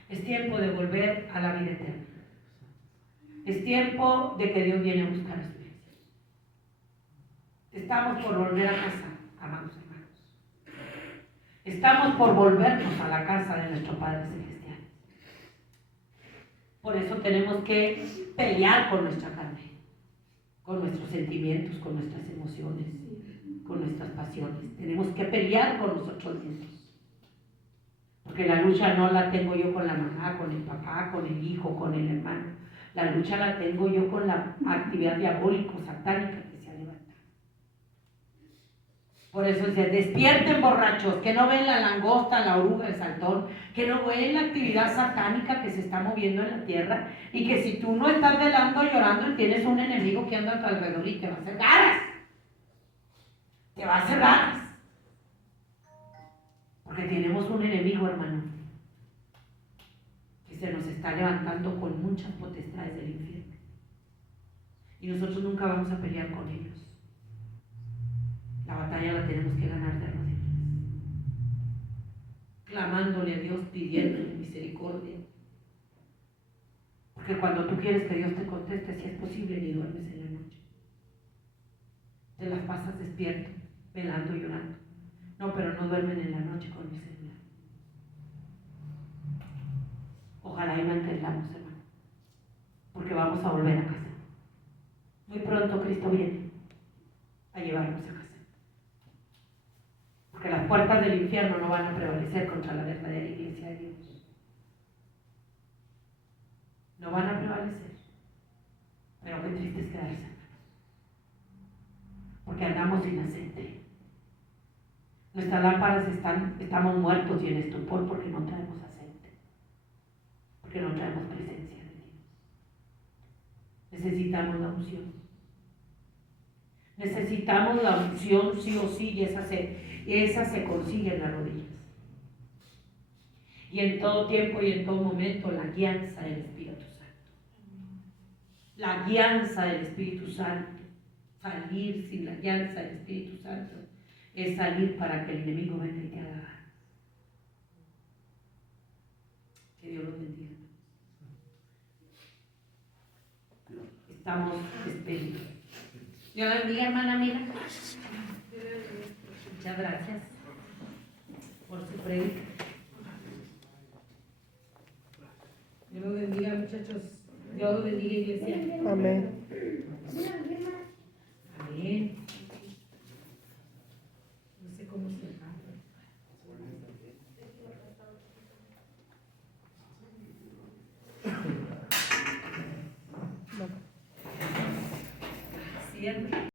es tiempo de volver a la vida eterna. Es tiempo de que Dios viene a buscar a su iglesia. Estamos por volver a casa, amados hermanos. Estamos por volvernos a la casa de nuestro Padre Celestial. Por eso tenemos que pelear con nuestra carne, con nuestros sentimientos, con nuestras emociones, con nuestras pasiones. Tenemos que pelear con nosotros mismos. Porque la lucha no la tengo yo con la mamá, con el papá, con el hijo, con el hermano. La lucha la tengo yo con la actividad diabólica, satánica que se ha levantado. Por eso dice, despierten borrachos, que no ven la langosta, la oruga, el saltón, que no ven la actividad satánica que se está moviendo en la tierra y que si tú no estás velando, llorando, tienes un enemigo que anda a tu alrededor y te va a hacer garras. Te va a hacer garras. Porque tenemos un enemigo, hermano, que se nos está levantando con muchas potestades del infierno. Y nosotros nunca vamos a pelear con ellos. La batalla la tenemos que ganar de rodillas. Clamándole a Dios, pidiéndole misericordia. Porque cuando tú quieres que Dios te conteste, si es posible, ni duermes en la noche. Te las pasas despierto, velando y llorando. No, pero no duermen en la noche con el celular. Ojalá y lo entendamos, hermano. Porque vamos a volver a casa. Muy pronto Cristo viene a llevarnos a casa. Porque las puertas del infierno no van a prevalecer contra la verdadera iglesia de Dios. No van a prevalecer. Pero qué triste es quedarse, hermanos. Porque andamos sin aceite. Nuestras lámparas estamos muertos y en estupor porque no traemos aceite. Porque no traemos presencia de Dios. Necesitamos la unción. Necesitamos la unción sí o sí y esa se consigue en las rodillas. Y en todo tiempo y en todo momento la guianza del Espíritu Santo. La guianza del Espíritu Santo. Salir sin la guianza del Espíritu Santo es salir para que el enemigo venga y te haga. Que Dios los bendiga. Estamos despedidos. Dios la bendiga, hermana Mira. Muchas gracias por su predica. Dios los bendiga, muchachos. Dios los bendiga, iglesia. Amén. Amén. No sé cómo se llama. Cierto.